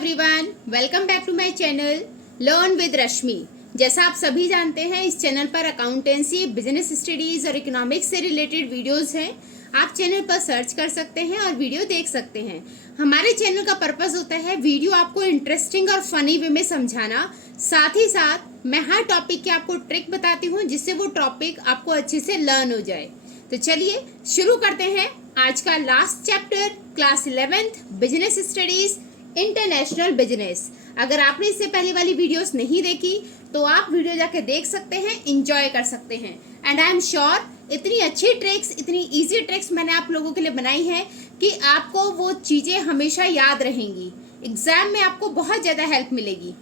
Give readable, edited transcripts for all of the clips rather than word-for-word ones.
Everyone, welcome back to my channel learn with Rashmi. जैसा आप सभी जानते हैं, इस चैनल पर अकाउंटेंसी, बिजनेस स्टडीज और इकोनॉमिक्स से रिलेटेड वीडियोस हैं। आप चैनल पर सर्च कर सकते हैं और वीडियो देख सकते हैं। हमारे चैनल का पर्पस होता है वीडियो आपको इंटरेस्टिंग और फनी वे में समझाना। साथ ही साथ मैं हर टॉपिक की आपको ट्रिक बताती हूँ जिससे वो टॉपिक आपको अच्छे से लर्न हो जाए। तो चलिए शुरू करते हैं आज का last chapter, class 11th business studies, international business. अगर आपने इससे पहले वाली वीडियोस नहीं देखी तो आप वीडियो जाके देख सकते हैं, एंजॉय कर सकते हैं। एंड आई एम श्योर इतनी अच्छी ट्रिक्स, इतनी इजी ट्रिक्स मैंने आप लोगों के लिए बनाई है कि आपको वो चीजें हमेशा याद रहेंगी, एग्जाम में आपको बहुत ज्यादा हेल्प मिलेगी।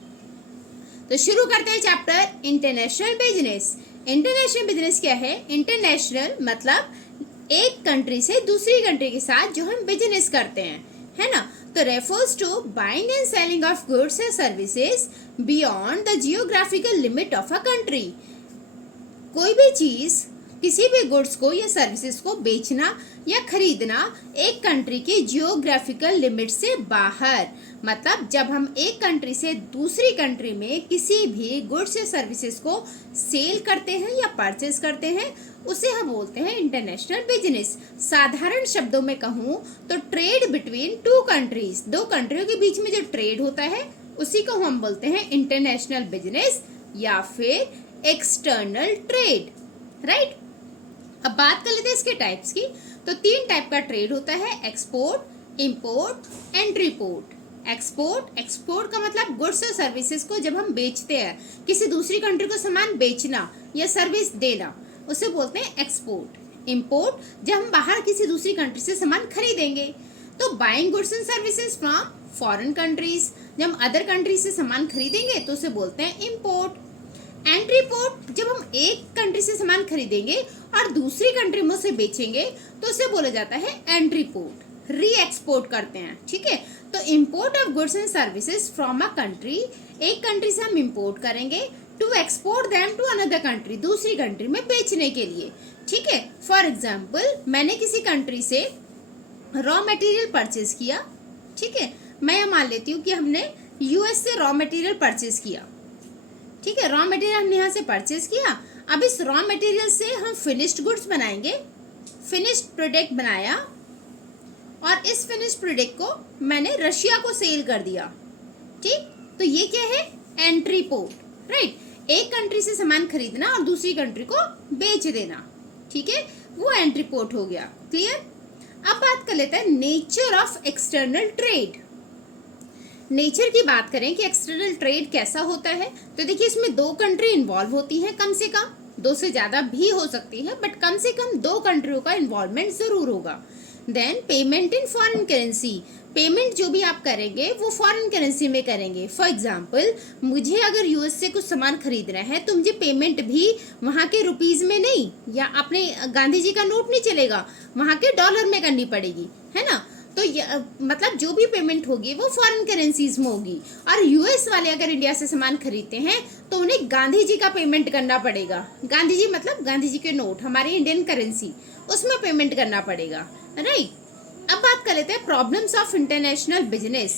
तो शुरू करते हैं chapter international business. International business क्या है? इंटरनेशनल मतलब एक कंट्री से दूसरी कंट्री के साथ जो हम बिजनेस करते हैं, है ना। तो refers to buying and selling of goods and services beyond the geographical limit of a country। कोई भी चीज, किसी भी गुड्स को या सर्विसेज को बेचना या खरीदना एक कंट्री के जियोग्राफिकल लिमिट से बाहर। मतलब जब हम एक कंट्री से दूसरी कंट्री में किसी भी गुड्स या सर्विसेज को सेल करते हैं या परचेज करते हैं, उसे हम बोलते हैं इंटरनेशनल बिजनेस। साधारण शब्दों में कहूँ तो ट्रेड बिटवीन टू कंट्रीज, दो कंट्रियों के बीच में जो ट्रेड होता है उसी को हम बोलते हैं इंटरनेशनल बिजनेस या फिर एक्सटर्नल ट्रेड, राइट। अब बात कर लेते हैं इसके टाइप्स की। तो 3 टाइप का ट्रेड होता है, export, import and report. Export का मतलब गुड्स और सर्विसेज को जब हम बेचते हैं, किसी दूसरी कंट्री को सामान बेचना या सर्विस देना, उसे बोलते हैं एक्सपोर्ट। इंपोर्ट जब हम बाहर किसी दूसरी कंट्री से सामान खरीदेंगे। तो buying goods and services from foreign countries, जब हम अदर कंट्री से सामान खरीदेंगे तो उसे बोलते हैं इंपोर्ट। एंड रिपोर्ट जब हम एक कंट्री से सामान खरीदेंगे और दूसरी कंट्री में उसे बेचेंगे तो उसे बोला जाता है एंड रिपोर्ट, री एक्सपोर्ट करते हैं, ठीक है। तो import of goods and services from a country, एक कंट्री से हम इंपोर्ट करेंगे to export them to another country, दूसरी कंट्री में बेचने के लिए, ठीक है। फॉर एग्जाम्पल, मैंने किसी कंट्री से रॉ मटेरियल परचेज किया, ठीक है। मैं ये मान लेती हूँ कि हमने यूएस से रॉ मटेरियल परचेज किया, ठीक है। रॉ मटेरियल हमने यहाँ से परचेज किया। अब इस रॉ मटेरियल से हम फिनिश्ड गुड्स बनाएंगे, फिनिश्ड प्रोडक्ट बनाया और इस फिनिश्ड प्रोडक्ट को मैंने रशिया को सेल कर दिया, ठीक। तो ये क्या है? Entry port, right. एक कंट्री से सामान खरीदना और दूसरी कंट्री को बेच देना, ठीक है, वो एंट्री पोर्ट हो गया। क्लियर। अब बात कर लेते हैं nature of external trade. Nature की बात करें कि एक्सटर्नल ट्रेड कैसा होता है, तो देखिए इसमें 2 कंट्री इन्वॉल्व होती हैं, कम से कम 2 से ज्यादा भी हो सकती है, बट कम से कम 2 कंट्रियों का इन्वॉल्वमेंट जरूर होगा। Then payment in foreign currency, payment जो भी आप करेंगे वो फॉरेन करेंसी में करेंगे। फॉर एग्जाम्पल, मुझे अगर यूएस से कुछ सामान खरीदना है तो मुझे पेमेंट भी वहाँ के रुपीज में नहीं, या अपने गांधी जी का नोट नहीं चलेगा, वहाँ के डॉलर में करनी पड़ेगी, है ना। तो मतलब जो भी पेमेंट होगी वो फॉरेन करेंसीज में होगी। और यूएस वाले अगर इंडिया से सामान खरीदते हैं तो उन्हें गांधी जी का पेमेंट करना पड़ेगा। गांधी जी मतलब गांधी जी के नोट, हमारी इंडियन करेंसी, उसमें पेमेंट करना पड़ेगा, राइट। अब बात कर लेते हैं problems of international business.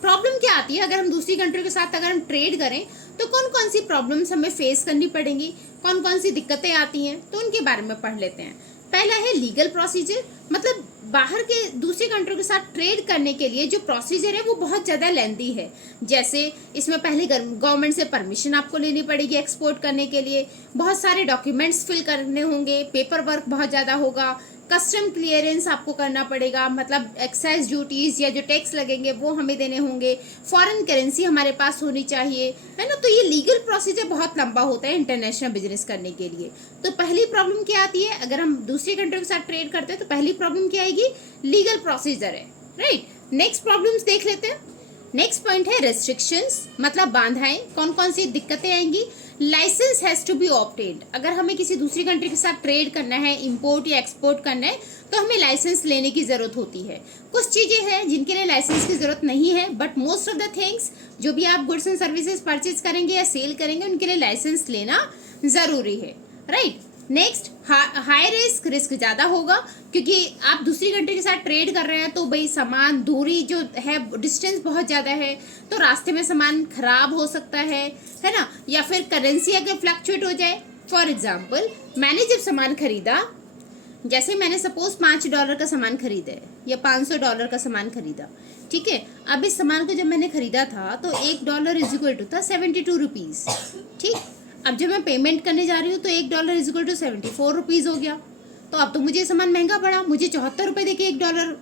Problem क्या आती है अगर हम दूसरी कंट्री के साथ अगर हम ट्रेड करें तो कौन कौन सी प्रॉब्लम्स हमें फेस करनी पड़ेंगी, कौन कौन सी दिक्कतें आती हैं, तो उनके बारे में पढ़ लेते हैं। पहला है लीगल प्रोसीजर, मतलब बाहर के दूसरी कंट्री के साथ ट्रेड करने के लिए जो प्रोसीजर है वो बहुत ज़्यादा लेंथी है। जैसे इसमें पहले गवर्नमेंट से परमिशन आपको लेनी पड़ेगी एक्सपोर्ट करने के लिए, बहुत सारे डॉक्यूमेंट्स फिल करने होंगे, पेपर वर्क बहुत ज़्यादा होगा, कस्टम क्लियरेंस आपको करना पड़ेगा, मतलब एक्साइज ड्यूटीज या जो टैक्स लगेंगे वो हमें देने होंगे, फॉरेन करेंसी हमारे पास होनी चाहिए, है ना। तो ये लीगल प्रोसीजर बहुत लंबा होता है इंटरनेशनल बिजनेस करने के लिए। तो पहली प्रॉब्लम क्या आती है अगर हम दूसरी कंट्री के साथ ट्रेड करते हैं, तो पहली प्रॉब्लम क्या आएगी? लीगल प्रोसीजर है, राइट। नेक्स्ट प्रॉब्लम्स देख लेते हैं। नेक्स्ट पॉइंट है रेस्ट्रिक्शंस, मतलब बाधाएं, कौन कौन सी दिक्कतें आएंगी। Licence has to be obtained, अगर हमें किसी दूसरी कंट्री के साथ ट्रेड करना है, इंपोर्ट या एक्सपोर्ट करना है, तो हमें लाइसेंस लेने की जरूरत होती है। कुछ चीजें हैं जिनके लिए लाइसेंस की जरूरत नहीं है, but most of the things जो भी आप गुड्स एंड सर्विसेज परचेज करेंगे या सेल करेंगे उनके लिए लाइसेंस लेना जरूरी है, right. Next, high risk, risk ज़्यादा होगा क्योंकि आप दूसरी कंट्री के साथ ट्रेड कर रहे हैं, तो भाई सामान दूरी जो है, डिस्टेंस बहुत ज़्यादा है, तो रास्ते में सामान खराब हो सकता है ना, या फिर करेंसी अगर फ्लक्चुएट हो जाए। फॉर एग्जाम्पल, मैंने जब सामान खरीदा, जैसे मैंने सपोज $5 का सामान खरीदा है या $500 का सामान खरीदा, ठीक है। अब इस सामान को जब मैंने खरीदा था तो $1 इज इक्वल टू था 72 रुपीज़, ठीक। अब जब मैं पेमेंट करने जा रही हूँ तो $1 इज इक्वल टू 74 रुपीज़ हो गया। तो अब तो मुझे सामान महंगा पड़ा, मुझे 74 रुपये देके $1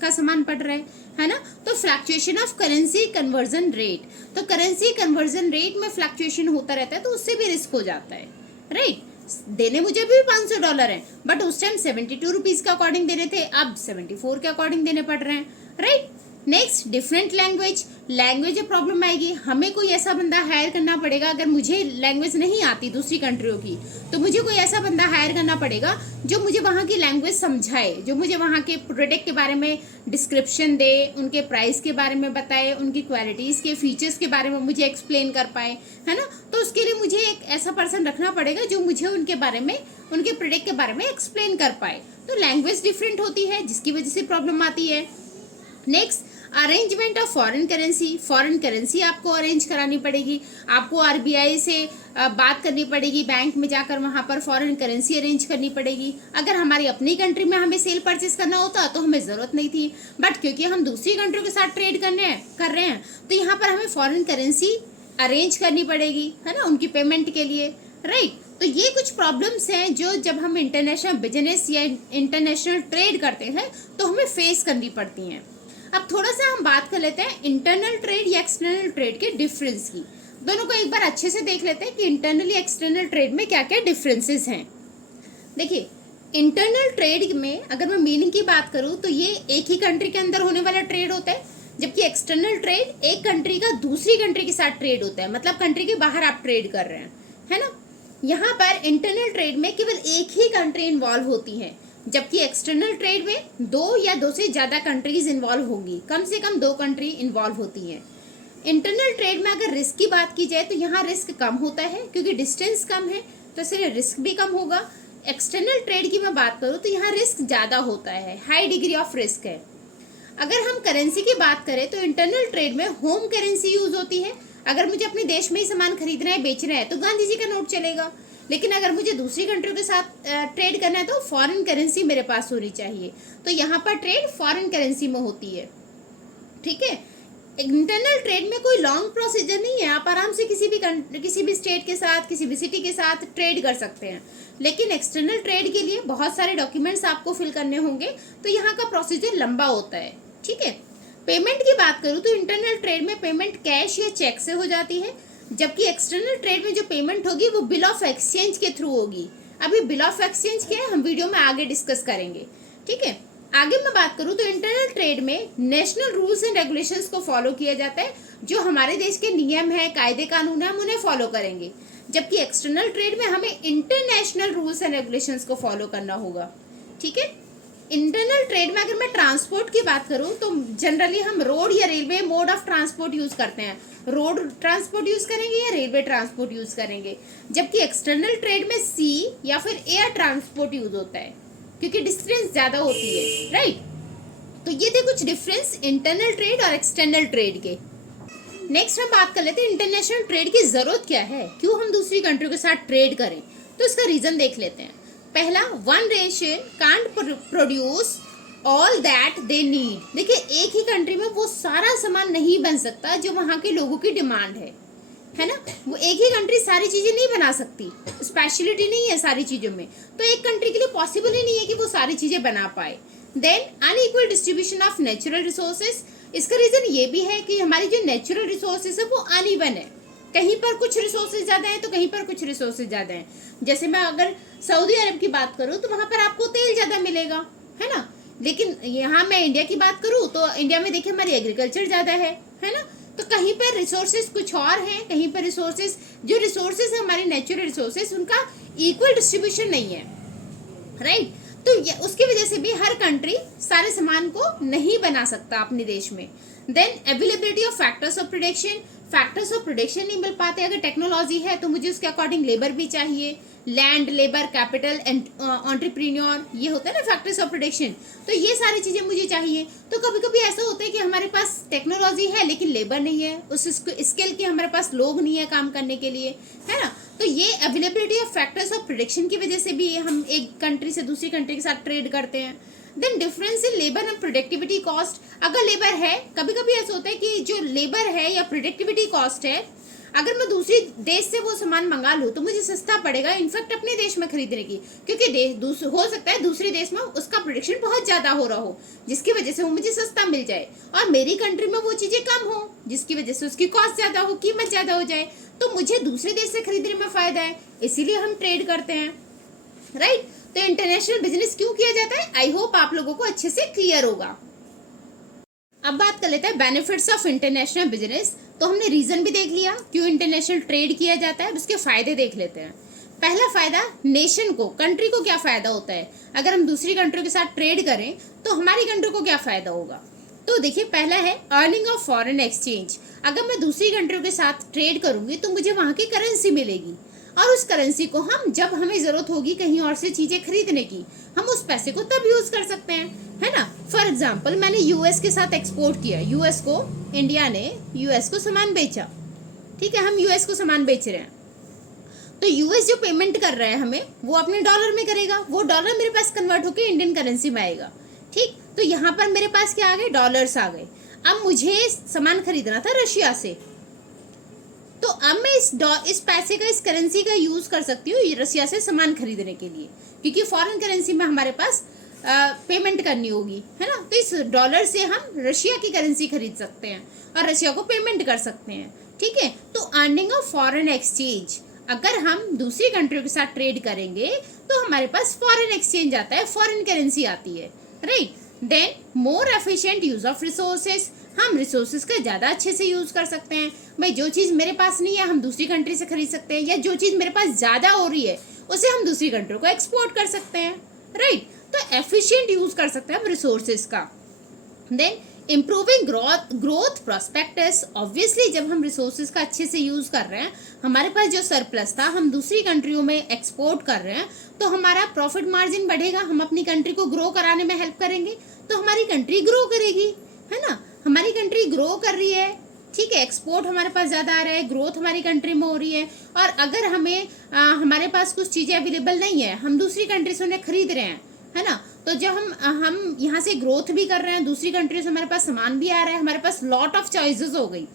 का सामान पड़ रहा है ना। तो fluctuation of currency conversion rate, तो करेंसी कन्वर्जन रेट में फ्लक्चुएशन होता रहता है, तो उससे भी रिस्क हो जाता है, राइट। देने मुझे भी $500 हैं, बट उस टाइम 72 रुपीज़ के अकॉर्डिंग देने थे, अब 74 के अकॉर्डिंग देने पड़ रहे हैं, right. Next, different language, language problem आएगी। हमें कोई ऐसा बंदा हायर करना पड़ेगा, अगर मुझे लैंग्वेज नहीं आती दूसरी कंट्रियों की, तो मुझे कोई ऐसा बंदा हायर करना पड़ेगा जो मुझे वहाँ की लैंग्वेज समझाए, जो मुझे वहाँ के प्रोडक्ट के बारे में डिस्क्रिप्शन दे, उनके प्राइस के बारे में बताए, उनकी क्वालिटीज़ के फीचर्स के बारे में मुझे एक्सप्लेन कर पाए, है ना। तो उसके लिए मुझे एक ऐसा पर्सन रखना पड़ेगा जो मुझे उनके बारे में, उनके प्रोडक्ट के बारे में एक्सप्लेन कर पाए। तो लैंग्वेज डिफरेंट होती है, जिसकी वजह से प्रॉब्लम आती है। Next, arrangement of foreign currency, foreign currency आपको अरेंज करानी पड़ेगी, आपको आरबीआई से बात करनी पड़ेगी, बैंक में जाकर वहाँ पर फॉरेन करेंसी अरेंज करनी पड़ेगी। अगर हमारी अपनी कंट्री में हमें सेल परचेस करना होता तो हमें ज़रूरत नहीं थी, बट क्योंकि हम दूसरी कंट्रियों के साथ ट्रेड कर रहे हैं, तो यहाँ पर हमें फॉरेन करेंसी अरेंज करनी पड़ेगी, है ना, उनकी पेमेंट के लिए, राइट। तो ये कुछ प्रॉब्लम्स हैं जो जब हम इंटरनेशनल बिजनेस या इंटरनेशनल ट्रेड करते हैं तो हमें फेस करनी पड़ती हैं। अब थोड़ा सा हम बात कर लेते हैं इंटरनल ट्रेड या एक्सटर्नल ट्रेड के डिफरेंस की। दोनों को एक बार अच्छे से देख लेते हैं कि इंटरनल या एक्सटर्नल ट्रेड में क्या क्या डिफरेंसेस हैं। देखिए, इंटरनल ट्रेड में अगर मैं मीनिंग की बात करूं तो ये एक ही कंट्री के अंदर होने वाला ट्रेड होता है, जबकि एक्सटर्नल ट्रेड एक कंट्री का दूसरी कंट्री के साथ ट्रेड होता है, मतलब कंट्री के बाहर आप ट्रेड कर रहे हैं, है ना। यहाँ पर इंटरनल ट्रेड में केवल एक ही कंट्री इन्वॉल्व होती है, जबकि एक्सटर्नल ट्रेड में 2 या 2 से ज़्यादा कंट्रीज इन्वॉल्व होंगी, कम से कम 2 कंट्री इन्वॉल्व होती हैं। इंटरनल ट्रेड में अगर रिस्क की बात की जाए तो यहाँ रिस्क कम होता है, क्योंकि डिस्टेंस कम है तो इसलिए रिस्क भी कम होगा। एक्सटर्नल ट्रेड की मैं बात करूँ तो यहाँ रिस्क ज़्यादा होता है, हाई डिग्री ऑफ रिस्क है। अगर हम करेंसी की बात करें तो इंटरनल ट्रेड में होम करेंसी यूज होती है। अगर मुझे अपने देश में ही सामान खरीदना है, बेचना है, तो गांधी जी का नोट चलेगा। लेकिन अगर मुझे दूसरी कंट्रियों के साथ ट्रेड करना है तो फॉरेन करेंसी मेरे पास होनी चाहिए, तो यहाँ पर ट्रेड फॉरेन करेंसी में होती है, ठीक है। इंटरनल ट्रेड में कोई लॉन्ग प्रोसीजर नहीं है, आप आराम से किसी भी स्टेट के साथ, किसी भी सिटी के साथ ट्रेड कर सकते हैं। लेकिन एक्सटर्नल ट्रेड के लिए बहुत सारे डॉक्यूमेंट्स आपको फिल करने होंगे, तो यहाँ का प्रोसीजर लंबा होता है, ठीक है। पेमेंट की बात करूँ तो इंटरनल ट्रेड में पेमेंट कैश या चेक से हो जाती है, जबकि एक्सटर्नल ट्रेड में जो पेमेंट होगी वो बिल ऑफ एक्सचेंज के थ्रू होगी। अभी बिल ऑफ एक्सचेंज क्या है हम वीडियो में आगे डिस्कस करेंगे, ठीक है। आगे मैं बात करूँ तो इंटरनल ट्रेड में नेशनल रूल्स एंड रेगुलेशंस को फॉलो किया जाता है, जो हमारे देश के नियम है, कायदे कानून है, हम उन्हें फॉलो करेंगे। जबकि एक्सटर्नल ट्रेड में हमें इंटरनेशनल रूल्स एंड रेगुलेशंस को फॉलो करना होगा, ठीक है। इंटरनल ट्रेड में अगर मैं ट्रांसपोर्ट की बात करूं तो जनरली हम रोड या railway mode of transport use करते हैं, रोड ट्रांसपोर्ट यूज करेंगे या रेलवे ट्रांसपोर्ट यूज करेंगे। जबकि एक्सटर्नल ट्रेड में सी या फिर एयर ट्रांसपोर्ट यूज होता है, क्योंकि डिस्टेंस ज्यादा होती है, राइट। तो ये थे कुछ डिफरेंस इंटरनल ट्रेड और एक्सटर्नल ट्रेड के। नेक्स्ट हम बात कर लेते हैं इंटरनेशनल ट्रेड की जरूरत क्या है, क्यों हम दूसरी कंट्री के साथ ट्रेड करें। तो इसका रीजन देख लेते हैं। पहला, one nation can't produce all that they need. देखिए, एक ही कंट्री में वो सारा सामान नहीं बन सकता जो वहाँ के लोगों की डिमांड है ना। वो एक ही कंट्री सारी चीजें नहीं बना सकती, स्पेशलिटी नहीं है सारी चीजों में, तो एक कंट्री के लिए पॉसिबल ही नहीं है कि वो सारी चीजें बना पाए। Then unequal distribution of natural resources. इसका रीजन ये भी है कि हमारी जो नेचुरल रिसोर्सेज है वो अनइवन है, कहीं पर कुछ रिसोर्सेज ज्यादा हैं तो कहीं पर कुछ रिसोर्सेज ज्यादा हैं। जैसे मैं अगर सऊदी अरब की बात करूँ तो वहां पर आपको तेल ज्यादा मिलेगा, है ना। लेकिन यहाँ मैं इंडिया की बात करूँ तो इंडिया में देखिए हमारी एग्रीकल्चर ज्यादा है ना। तो कहीं पर रिसोर्सेज कुछ और हैं, कहीं पर जो रिसोर्सेज है हमारे नेचुरल रिसोर्सेज, उनका इक्वल डिस्ट्रीब्यूशन नहीं है, राइट। तो उसकी वजह से भी हर कंट्री सारे सामान को नहीं बना सकता अपने देश में। Then availability of factors of production. Factors of production नहीं मिल पाते। अगर टेक्नोलॉजी है तो मुझे उसके अकॉर्डिंग लेबर भी चाहिए, land, labour, capital and entrepreneur, ये होता है ना फैक्टर्स ऑफ प्रोडक्शन। तो ये सारी चीज़ें मुझे चाहिए। तो कभी कभी ऐसा होता है कि हमारे पास टेक्नोलॉजी है लेकिन लेबर नहीं है, उस स्किल के हमारे पास लोग नहीं है काम करने के लिए, है ना। तो ये availability of factors of production की वजह से भी हम एक कंट्री से दूसरी कंट्री के साथ ट्रेड करते हैं। Then difference in labour and productivity cost. अगर लेबर है, कभी कभी ऐसा होता है कि जो लेबर है या प्रोडक्टिविटी कॉस्ट है, अगर मैं दूसरी देश से वो सामान मंगा लूँ तो मुझे सस्ता पड़ेगा इनफैक्ट अपने देश में खरीदने की, क्योंकि हो सकता है दूसरे देश में उसका प्रोडक्शन बहुत ज़्यादा हो रहा हो जिसकी वजह से वो मुझे सस्ता मिल जाए, और मेरी कंट्री में वो चीज़ें कम हो जिसकी वजह से उसकी कॉस्ट ज़्यादा हो, कीमत ज़्यादा हो जाए, तो मुझे दूसरे देश से खरीदने में फ़ायदा है, इसीलिए हम ट्रेड करते हैं, राइट। तो इंटरनेशनल बिजनेस क्यों किया जाता है, आई होप आप लोगों को अच्छे से क्लियर होगा। अब बात कर लेते हैं बेनिफिट्स ऑफ इंटरनेशनल बिजनेस। तो हमने रीजन भी देख लिया क्यों इंटरनेशनल ट्रेड किया जाता है, उसके फायदे देख लेते हैं। पहला फायदा, नेशन को, कंट्री को क्या फायदा होता है अगर हम दूसरी कंट्री के साथ ट्रेड करें तो हमारी कंट्री को क्या फायदा होगा। तो देखिए, पहला है अर्निंग ऑफ फॉरेन एक्सचेंज। अगर मैं दूसरी कंट्री के साथ ट्रेड करूंगी तो मुझे वहां की करेंसी मिलेगी, और उस करेंसी को हम जब हमें जरूरत होगी कहीं और से चीजें खरीदने की, हम उस पैसे को तब यूज कर सकते हैं, है ना। फॉर एग्जाम्पल, मैंने यूएस के साथ एक्सपोर्ट किया, यूएस को, इंडिया ने यूएस को सामान बेचा, ठीक है, हम यूएस को सामान बेच रहे हैं, तो यूएस जो पेमेंट कर रहा है हमें वो अपने डॉलर में करेगा, वो डॉलर मेरे पास कन्वर्ट होकर इंडियन करेंसी में आएगा, ठीक। तो यहाँ पर मेरे पास क्या आ गए, डॉलर्स आ गए। अब मुझे सामान खरीदना था रशिया से, तो अब मैं इस पैसे का, इस करेंसी का यूज कर सकती हूँ रशिया से सामान खरीदने के लिए, क्योंकि फॉरेन करेंसी में हमारे पास पेमेंट करनी होगी, है ना। तो इस डॉलर से हम रशिया की करेंसी खरीद सकते हैं और रशिया को पेमेंट कर सकते हैं, ठीक है। तो अर्निंग ऑफ फॉरेन एक्सचेंज, अगर हम दूसरी कंट्रियों के साथ ट्रेड करेंगे तो हमारे पास फॉरेन एक्सचेंज आता है, फॉरेन करेंसी आती है, right. Then more efficient use of resources, हम रिसोर्सेज का ज़्यादा अच्छे से यूज़ कर सकते हैं। भाई जो चीज़ मेरे पास नहीं है हम दूसरी कंट्री से खरीद सकते हैं, या जो चीज़ मेरे पास ज़्यादा हो रही है उसे हम दूसरी कंट्री को एक्सपोर्ट कर सकते हैं, राइट। तो एफिशिएंट यूज़ कर सकते हैं हम रिसोर्सेज का। Then improving growth prospectus, obviously जब हम रिसोर्सेज का अच्छे से यूज़ कर रहे हैं, हमारे पास जो सरप्लस था हम दूसरी कंट्रियों में एक्सपोर्ट कर रहे हैं, तो हमारा प्रॉफिट मार्जिन बढ़ेगा, हम अपनी कंट्री को ग्रो कराने में हेल्प करेंगे, तो हमारी कंट्री ग्रो करेगी, है ना। हमारी कंट्री ग्रो कर रही है, ठीक है, एक्सपोर्ट हमारे पास ज़्यादा आ रहा है, ग्रोथ हमारी कंट्री में हो रही है, और अगर हमें हमारे पास कुछ चीज़ें अवेलेबल नहीं है, हम दूसरी कंट्री से उन्हें खरीद रहे हैं, है ना। तो जब हम यहाँ से ग्रोथ भी कर रहे हैं, दूसरी कंट्री से हमारे पास सामान भी आ रहा है, हमारे पास लॉट ऑफ चॉइसेस हो गई,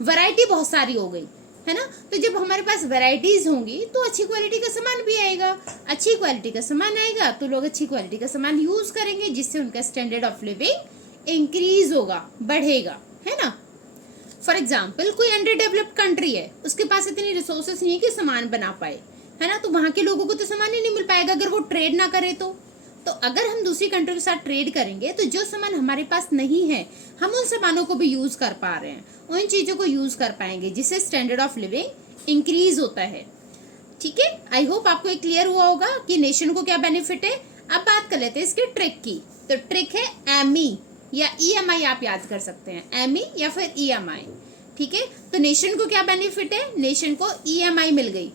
वैरायटी बहुत सारी हो गई, है ना। तो जब हमारे पास वैरायटीज होंगी तो अच्छी क्वालिटी का सामान भी आएगा, अच्छी क्वालिटी का सामान आएगा तो लोग अच्छी क्वालिटी का सामान यूज करेंगे, जिससे उनका स्टैंडर्ड ऑफ लिविंग इंक्रीज होगा, बढ़ेगा, है ना। फॉर एग्जाम्पल, कोई अंडर डेवलप्ड कंट्री है, उसके पास इतनी रिसोर्सेस नहीं है कि सामान बना पाए, है ना, तो वहाँ के लोगों को तो सामान ही नहीं मिल पाएगा अगर वो ट्रेड ना करे तो अगर हम दूसरी कंट्री के साथ ट्रेड करेंगे तो जो सामान हमारे पास नहीं है हम उन सामानों को भी यूज कर पा रहे हैं, उन चीज़ों को यूज कर पाएंगे, जिससे स्टैंडर्ड ऑफ लिविंग इंक्रीज होता है, ठीक है। आई होप आपको एक क्लियर हुआ होगा कि नेशन को क्या बेनिफिट है। अब बात कर लेते हैं इसके ट्रिक की। तो ट्रिक है एमई या ईएमआई, आप याद कर सकते हैं, एमई या फिर ईएमआई, ठीक है। तो नेशन को क्या बेनिफिट है, नेशन को ईएमआई मिल गई,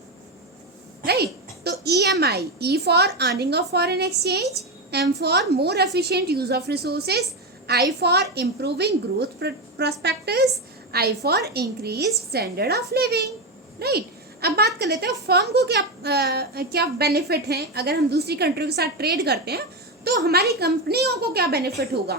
राइट। तो EMI, E for earning of foreign exchange, M for more efficient use of resources, I for improving growth prospectus, I for increase standard of living, right. अब बात कर लेते हैं फर्म को क्या बेनिफिट है अगर हम दूसरी कंट्री के साथ ट्रेड करते हैं, तो हमारी कंपनियों को क्या बेनिफिट होगा,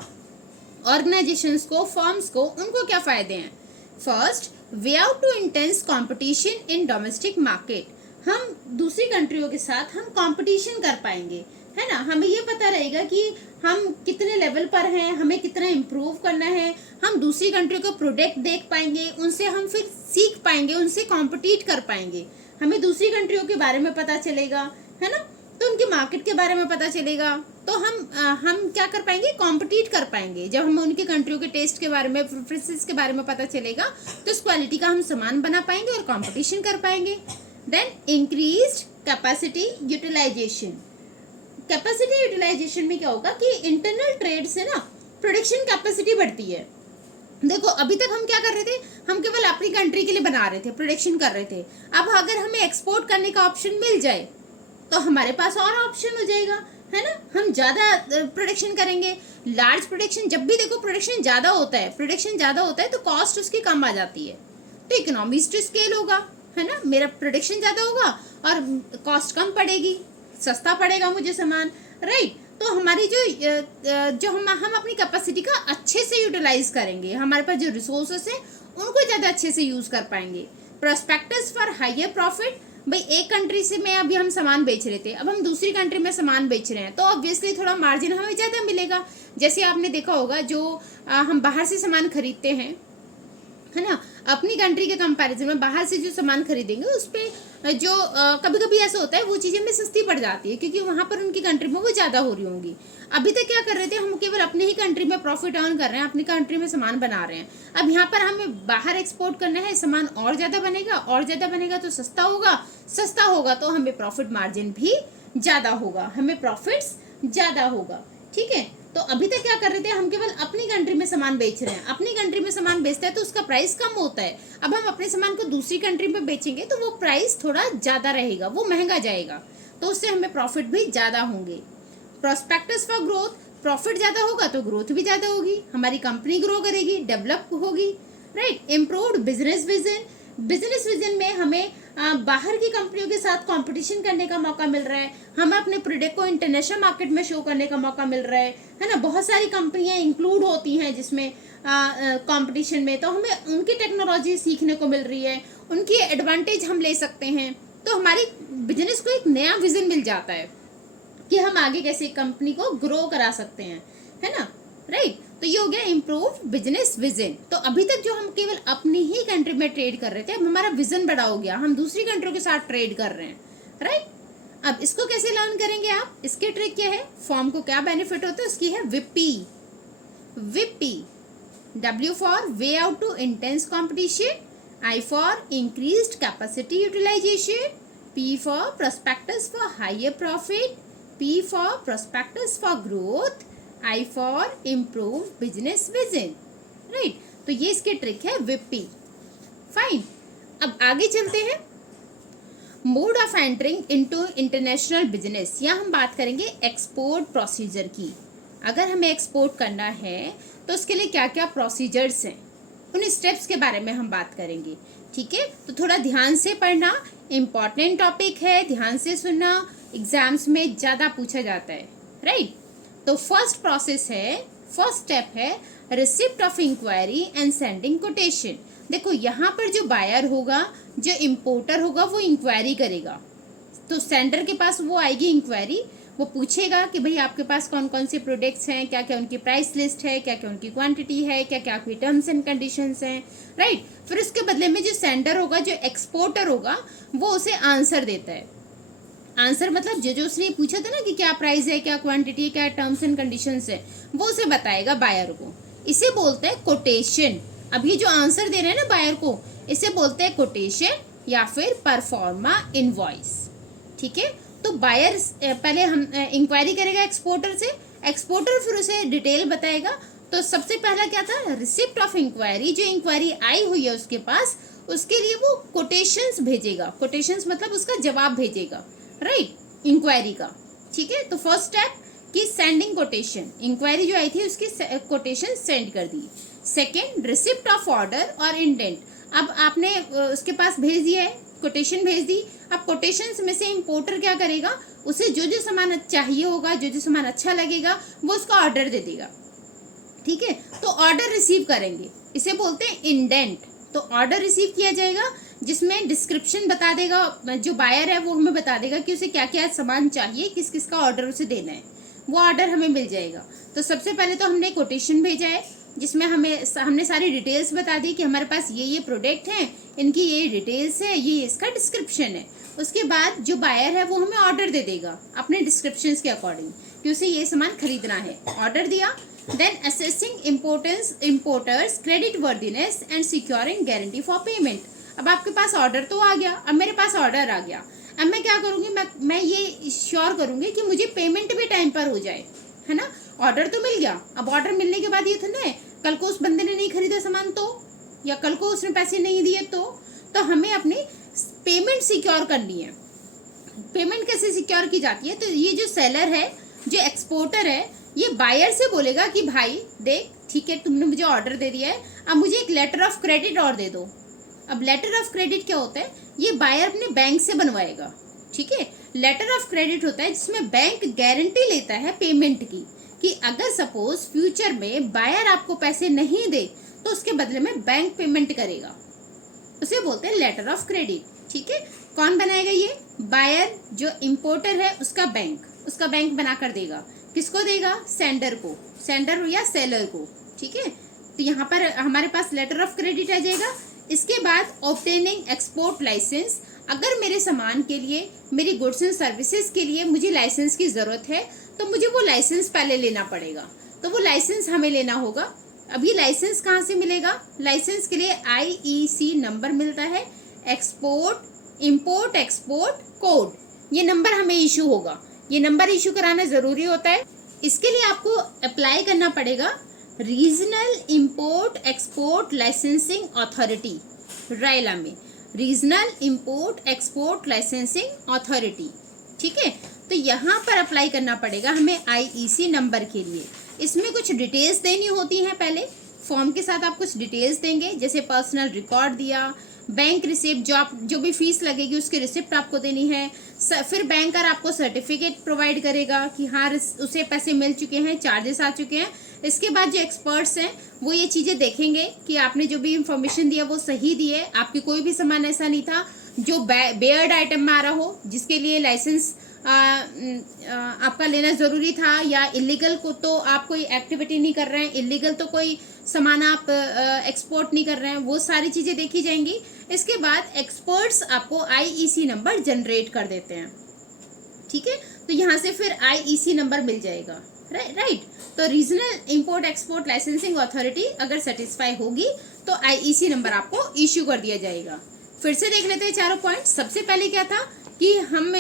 ऑर्गेनाइजेशंस को, फर्म्स को, उनको क्या फायदे हैं। First, way out to intense competition in domestic market, हम दूसरी कंट्रियों के साथ हम कंपटीशन कर पाएंगे, है ना। हमें ये पता रहेगा कि हम कितने लेवल पर हैं, हमें कितना इम्प्रूव करना है, हम दूसरी कंट्री को प्रोडक्ट देख पाएंगे, उनसे हम फिर सीख पाएंगे, उनसे कॉम्पिटिट कर पाएंगे, हमें दूसरी कंट्रियों के बारे में पता चलेगा, है ना, तो उनके मार्केट के बारे में पता चलेगा, तो हम क्या कर पाएंगे, कॉम्पिटिट कर पाएंगे। जब हमें उनकी कंट्रियों के टेस्ट के बारे में, प्रेफरेंसेस के बारे में पता चलेगा तो उस क्वालिटी का हम सामान बना पाएंगे और कॉम्पिटिशन कर पाएंगे। Then increased capacity utilisation, capacity utilisation में क्या होगा कि इंटरनल ट्रेड से ना प्रोडक्शन कैपेसिटी बढ़ती है। देखो अभी तक हम क्या कर रहे थे, हम केवल अपनी कंट्री के लिए बना रहे थे, प्रोडक्शन कर रहे थे। अब अगर हमें एक्सपोर्ट करने का ऑप्शन मिल जाए तो हमारे पास और ऑप्शन हो जाएगा, है ना। हम ज़्यादा प्रोडक्शन करेंगे, लार्ज प्रोडक्शन, जब भी देखो प्रोडक्शन ज़्यादा होता है तो कॉस्ट उसकी कम आ जाती है, तो इकोनॉमीज टू स्केल होगा, है ना। मेरा प्रोडक्शन ज़्यादा होगा और कॉस्ट कम पड़ेगी, सस्ता पड़ेगा मुझे सामान, राइट। तो हमारी जो हम अपनी कैपेसिटी का अच्छे से यूटिलाइज करेंगे, हमारे पास जो रिसोर्सेस है उनको ज़्यादा अच्छे से यूज़ कर पाएंगे। प्रोस्पेक्टस फॉर हायर प्रॉफिट, भाई एक कंट्री से में अभी हम सामान बेच रहे थे, अब हम दूसरी कंट्री में सामान बेच रहे हैं, तो ऑब्वियसली थोड़ा मार्जिन हमें ज़्यादा मिलेगा। जैसे आपने देखा होगा जो हम बाहर से सामान खरीदते हैं, है ना, अपनी कंट्री के कंपैरिजन में बाहर से जो सामान खरीदेंगे उस पर जो कभी कभी ऐसा होता है वो चीज़ें हमें सस्ती पड़ जाती है, क्योंकि वहाँ पर उनकी कंट्री में वो ज़्यादा हो रही होंगी। अभी तक क्या कर रहे थे, हम केवल अपने ही कंट्री में प्रॉफिट अर्न कर रहे हैं, अपनी कंट्री में सामान बना रहे हैं। अब यहाँ पर हमें बाहर एक्सपोर्ट करना है, सामान और ज़्यादा बनेगा तो सस्ता होगा तो हमें प्रॉफिट मार्जिन भी ज़्यादा होगा, हमें प्रॉफिट्स ज़्यादा होगा, ठीक है। तो अभी तक क्या कर रहे थे, हम केवल अपनी कंट्री में सामान बेच रहे हैं, अपनी कंट्री में सामान बेचते हैं तो उसका प्राइस कम होता है। अब हम अपने सामान को दूसरी कंट्री में बेचेंगे तो वो प्राइस थोड़ा ज़्यादा रहेगा, वो महंगा जाएगा, तो उससे हमें प्रॉफिट भी ज़्यादा होंगे। प्रोस्पेक्टस फॉर ग्रोथ, प्रॉफिट ज़्यादा होगा तो ग्रोथ भी ज़्यादा होगी, हमारी कंपनी ग्रो करेगी, डेवलप होगी, राइट। इम्प्रूव्ड बिजनेस विजन में हमें बाहर की कंपनियों के साथ कंपटीशन करने का मौका मिल रहा है, हमें अपने प्रोडक्ट को इंटरनेशनल मार्केट में शो करने का मौका मिल रहा है ना। बहुत सारी कंपनियां इंक्लूड होती हैं जिसमें कंपटीशन में, तो हमें उनकी टेक्नोलॉजी सीखने को मिल रही है, उनकी एडवांटेज हम ले सकते हैं, तो हमारी बिजनेस को एक नया विजन मिल जाता है कि हम आगे कैसे कंपनी को ग्रो करा सकते हैं, है ना, राइट। तो ये हो गया इम्प्रूव बिजनेस विजन। तो अभी तक जो हम केवल अपनी ही कंट्री में ट्रेड कर रहे थे, अब हमारा विजन बड़ा हो गया, हम दूसरी कंट्रियों के साथ ट्रेड कर रहे हैं, राइट। अब इसको कैसे लर्न करेंगे आप, इसके ट्रिक क्या है, फॉर्म को क्या बेनिफिट होता है, उसकी है विपी। W for way out to intense competition, I for increased capacity utilisation, P for prospectus for higher profit, P for prospectus for growth, I for improve business vision, right. तो ये इसके ट्रिक है VP, fine. अब आगे चलते हैं, mode of entering into international business, यहाँ हम बात करेंगे एक्सपोर्ट प्रोसीजर की। अगर हमें एक्सपोर्ट करना है तो उसके लिए क्या क्या प्रोसीजर्स हैं, उन स्टेप्स के बारे में हम बात करेंगे, ठीक है। तो थोड़ा ध्यान से पढ़ना, इम्पॉर्टेंट टॉपिक है, ध्यान से सुनना, एग्जाम्स में ज़्यादा पूछा जाता है, राइट। तो फर्स्ट स्टेप है receipt of inquiry and sending quotation. देखो यहाँ पर जो बायर होगा, जो इम्पोर्टर होगा, वो इंक्वायरी करेगा, तो सेंडर के पास वो आएगी इंक्वायरी, वो पूछेगा कि भाई आपके पास कौन कौन से प्रोडक्ट्स हैं, क्या क्या उनकी प्राइस लिस्ट है, क्या क्या उनकी क्वांटिटी है, क्या क्या आपकी टर्म्स एंड कंडीशंस हैं, राइट। फिर उसके बदले में जो सेंडर होगा, जो एक्सपोर्टर होगा, वो उसे आंसर देता है। आंसर मतलब जो उसने पूछा था ना कि क्या प्राइस है, क्या क्वांटिटी है, क्या टर्म्स एंड कंडीशंस है, वो उसे बताएगा बायर को। इसे बोलते हैं कोटेशन। अभी जो आंसर दे रहे हैं ना बायर को, इसे बोलते हैं कोटेशन या फिर परफॉर्मा इनवॉइस, ठीक है। तो बायर पहले हम इंक्वायरी करेगा एक्सपोर्टर से, एक्सपोर्टर फिर उसे डिटेल बताएगा। तो सबसे पहला क्या था, रिसिप्ट ऑफ इंक्वायरी, जो इंक्वायरी आई हुई है उसके पास, उसके लिए वो कोटेशंस भेजेगा, कोटेशंस मतलब उसका जवाब भेजेगा, राइट, इंक्वायरी का, ठीक है। तो फर्स्ट स्टेप कि सेंडिंग कोटेशन, इंक्वायरी जो आई थी उसकी कोटेशन सेंड कर दी। सेकेंड, रिसिप्ट ऑफ ऑर्डर और इंडेंट, अब आपने उसके पास भेज दिया है, कोटेशन भेज दी। अब कोटेशंस में से इंपोर्टर क्या करेगा, उसे जो जो सामान चाहिए होगा, जो जो सामान अच्छा लगेगा, वो उसका ऑर्डर दे देगा, ठीक है। तो ऑर्डर रिसीव करेंगे, इसे बोलते हैं इंडेंट। तो ऑर्डर रिसीव किया जाएगा जिसमें डिस्क्रिप्शन बता देगा, जो बायर है वो हमें बता देगा कि उसे क्या क्या सामान चाहिए, किस किस का ऑर्डर उसे देना है, वो ऑर्डर हमें मिल जाएगा। तो सबसे पहले तो हमने कोटेशन भेजा है जिसमें हमने सारी डिटेल्स बता दी कि हमारे पास ये प्रोडक्ट हैं, इनकी ये डिटेल्स है, ये इसका डिस्क्रिप्शन है। उसके बाद जो बायर है वो हमें ऑर्डर दे देगा अपने डिस्क्रिप्शंस के अकॉर्डिंग कि उसे ये सामान खरीदना है, ऑर्डर दिया। Then assessing importers credit worthiness and securing guarantee for payment. अब आपके पास ऑर्डर तो आ गया, अब मेरे पास ऑर्डर आ गया, अब मैं क्या करूँगी, मैं ये श्योर करूँगी कि मुझे पेमेंट भी टाइम पर हो जाए, है ना। ऑर्डर तो मिल गया, अब ऑर्डर मिलने के बाद ये था ना, कल को उस बंदे ने नहीं खरीदा सामान तो, या कल को उसने पैसे नहीं दिए तो हमें अपनी पेमेंट सिक्योर करनी है। पेमेंट कैसे सिक्योर की जाती है, तो ये जो सेलर है, जो एक्सपोर्टर है, ये बायर से बोलेगा कि भाई देख ठीक है, तुमने मुझे ऑर्डर दे दिया है, अब मुझे एक लेटर ऑफ क्रेडिट और दे दो। अब लेटर ऑफ क्रेडिट क्या होता है, ये बायर अपने बैंक से बनवाएगा, ठीक है। लेटर ऑफ क्रेडिट होता है जिसमें बैंक गारंटी लेता है पेमेंट की, कि अगर सपोज फ्यूचर में बायर आपको पैसे नहीं दे तो उसके बदले में बैंक पेमेंट करेगा, उसे बोलते हैं लेटर ऑफ क्रेडिट, ठीक है। कौन बनाएगा ये, बायर जो इंपोर्टर है उसका बैंक बना कर देगा। किसको देगा, सेंडर को, सेंडर या सेलर को, ठीक है। तो यहाँ पर हमारे पास लेटर ऑफ क्रेडिट आ जाएगा। इसके बाद ऑब्टेनिंग एक्सपोर्ट लाइसेंस, अगर मेरे सामान के लिए, मेरी गुड्स एंड सर्विसेज के लिए मुझे लाइसेंस की ज़रूरत है तो मुझे वो लाइसेंस पहले लेना पड़ेगा, तो वो लाइसेंस हमें लेना होगा। अब ये लाइसेंस कहाँ से मिलेगा, लाइसेंस के लिए IEC नंबर मिलता है, इंपोर्ट एक्सपोर्ट कोड, ये नंबर हमें इशू होगा, ये नंबर इशू कराना ज़रूरी होता है। इसके लिए आपको अप्लाई करना पड़ेगा regional import export licensing authority, रायला में regional import export licensing authority, ठीक है। तो यहाँ पर अप्लाई करना पड़ेगा हमें IEC नंबर के लिए। इसमें कुछ डिटेल्स देनी होती हैं, पहले फॉर्म के साथ आप कुछ डिटेल्स देंगे, जैसे पर्सनल रिकॉर्ड दिया, बैंक रिसिप्ट, जो भी फीस लगेगी उसकी रिसिप्ट आपको देनी है। फिर बैंकर आपको सर्टिफिकेट प्रोवाइड करेगा कि हाँ उसे पैसे मिल चुके हैं, चार्जेस आ चुके हैं। इसके बाद जो एक्सपर्ट्स हैं वो ये चीज़ें देखेंगे कि आपने जो भी इंफॉर्मेशन दिया वो सही दी है, आपकी कोई भी सामान ऐसा नहीं था जो बेयर्ड आइटम में आ रहा हो जिसके लिए लाइसेंस आपका लेना ज़रूरी था, या इलीगल को तो आप कोई एक्टिविटी नहीं कर रहे हैं, इलीगल तो कोई सामान आप एक्सपोर्ट नहीं कर रहे हैं, वो सारी चीज़ें देखी जाएंगी। इसके बाद एक्सपर्ट्स आपको IEC नंबर जनरेट कर देते हैं, ठीक है। तो यहाँ से फिर IEC नंबर मिल जाएगा, राइट। तो regional import export licensing authority अगर सेटिस्फाई होगी तो IEC नंबर आपको इश्यू कर दिया जाएगा। फिर से देख लेते हैं चारों पॉइंट। सबसे पहले क्या था कि हम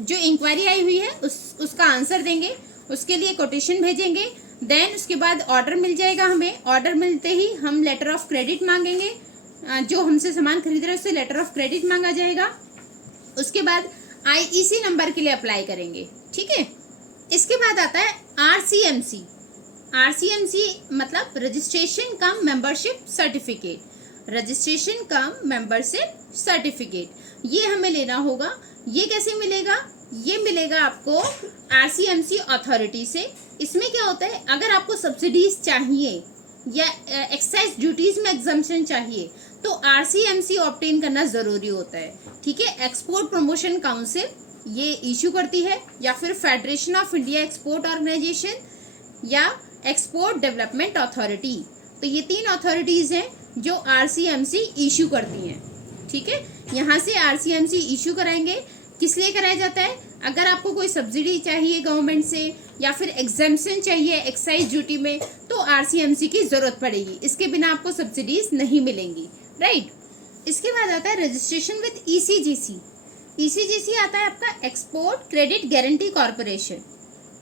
जो इंक्वायरी आई हुई है उसका आंसर देंगे, उसके लिए कोटेशन भेजेंगे, देन उसके बाद ऑर्डर मिल जाएगा हमें। ऑर्डर मिलते ही हम लेटर ऑफ क्रेडिट मांगेंगे, जो हमसे सामान खरीद रहे हैं उससे लेटर ऑफ क्रेडिट मांगा जाएगा। उसके बाद IEC नंबर के लिए अप्लाई करेंगे, ठीक है। इसके बाद आता है RCMC। RCMC मतलब रजिस्ट्रेशन कम मेंबरशिप सर्टिफिकेट, रजिस्ट्रेशन कम मेंबरशिप सर्टिफिकेट, ये हमें लेना होगा। ये कैसे मिलेगा, ये मिलेगा आपको RCMC अथॉरिटी से। इसमें क्या होता है, अगर आपको सब्सिडीज चाहिए या एक्साइज ड्यूटीज में एग्जम्पशन चाहिए तो RCMC ऑब्टेन करना ज़रूरी होता है, ठीक है। एक्सपोर्ट प्रमोशन काउंसिल ये इशू करती है, या फिर federation of India export organisation, या एक्सपोर्ट डेवलपमेंट अथॉरिटी। तो ये 3 अथॉरिटीज़ हैं जो RCMC इशू करती हैं, ठीक है। यहाँ से RCMC इशू कराएंगे। किस लिए कराया जाता है, अगर आपको कोई सब्सिडी चाहिए गवर्नमेंट से या फिर एग्जम्पशन चाहिए एक्साइज ड्यूटी में तो RCMC की ज़रूरत पड़ेगी, इसके बिना आपको सब्सिडीज नहीं मिलेंगी, राइट। इसके बाद आता है रजिस्ट्रेशन विद ECGC। ECGC आता है आपका एक्सपोर्ट क्रेडिट गारंटी कॉरपोरेशन,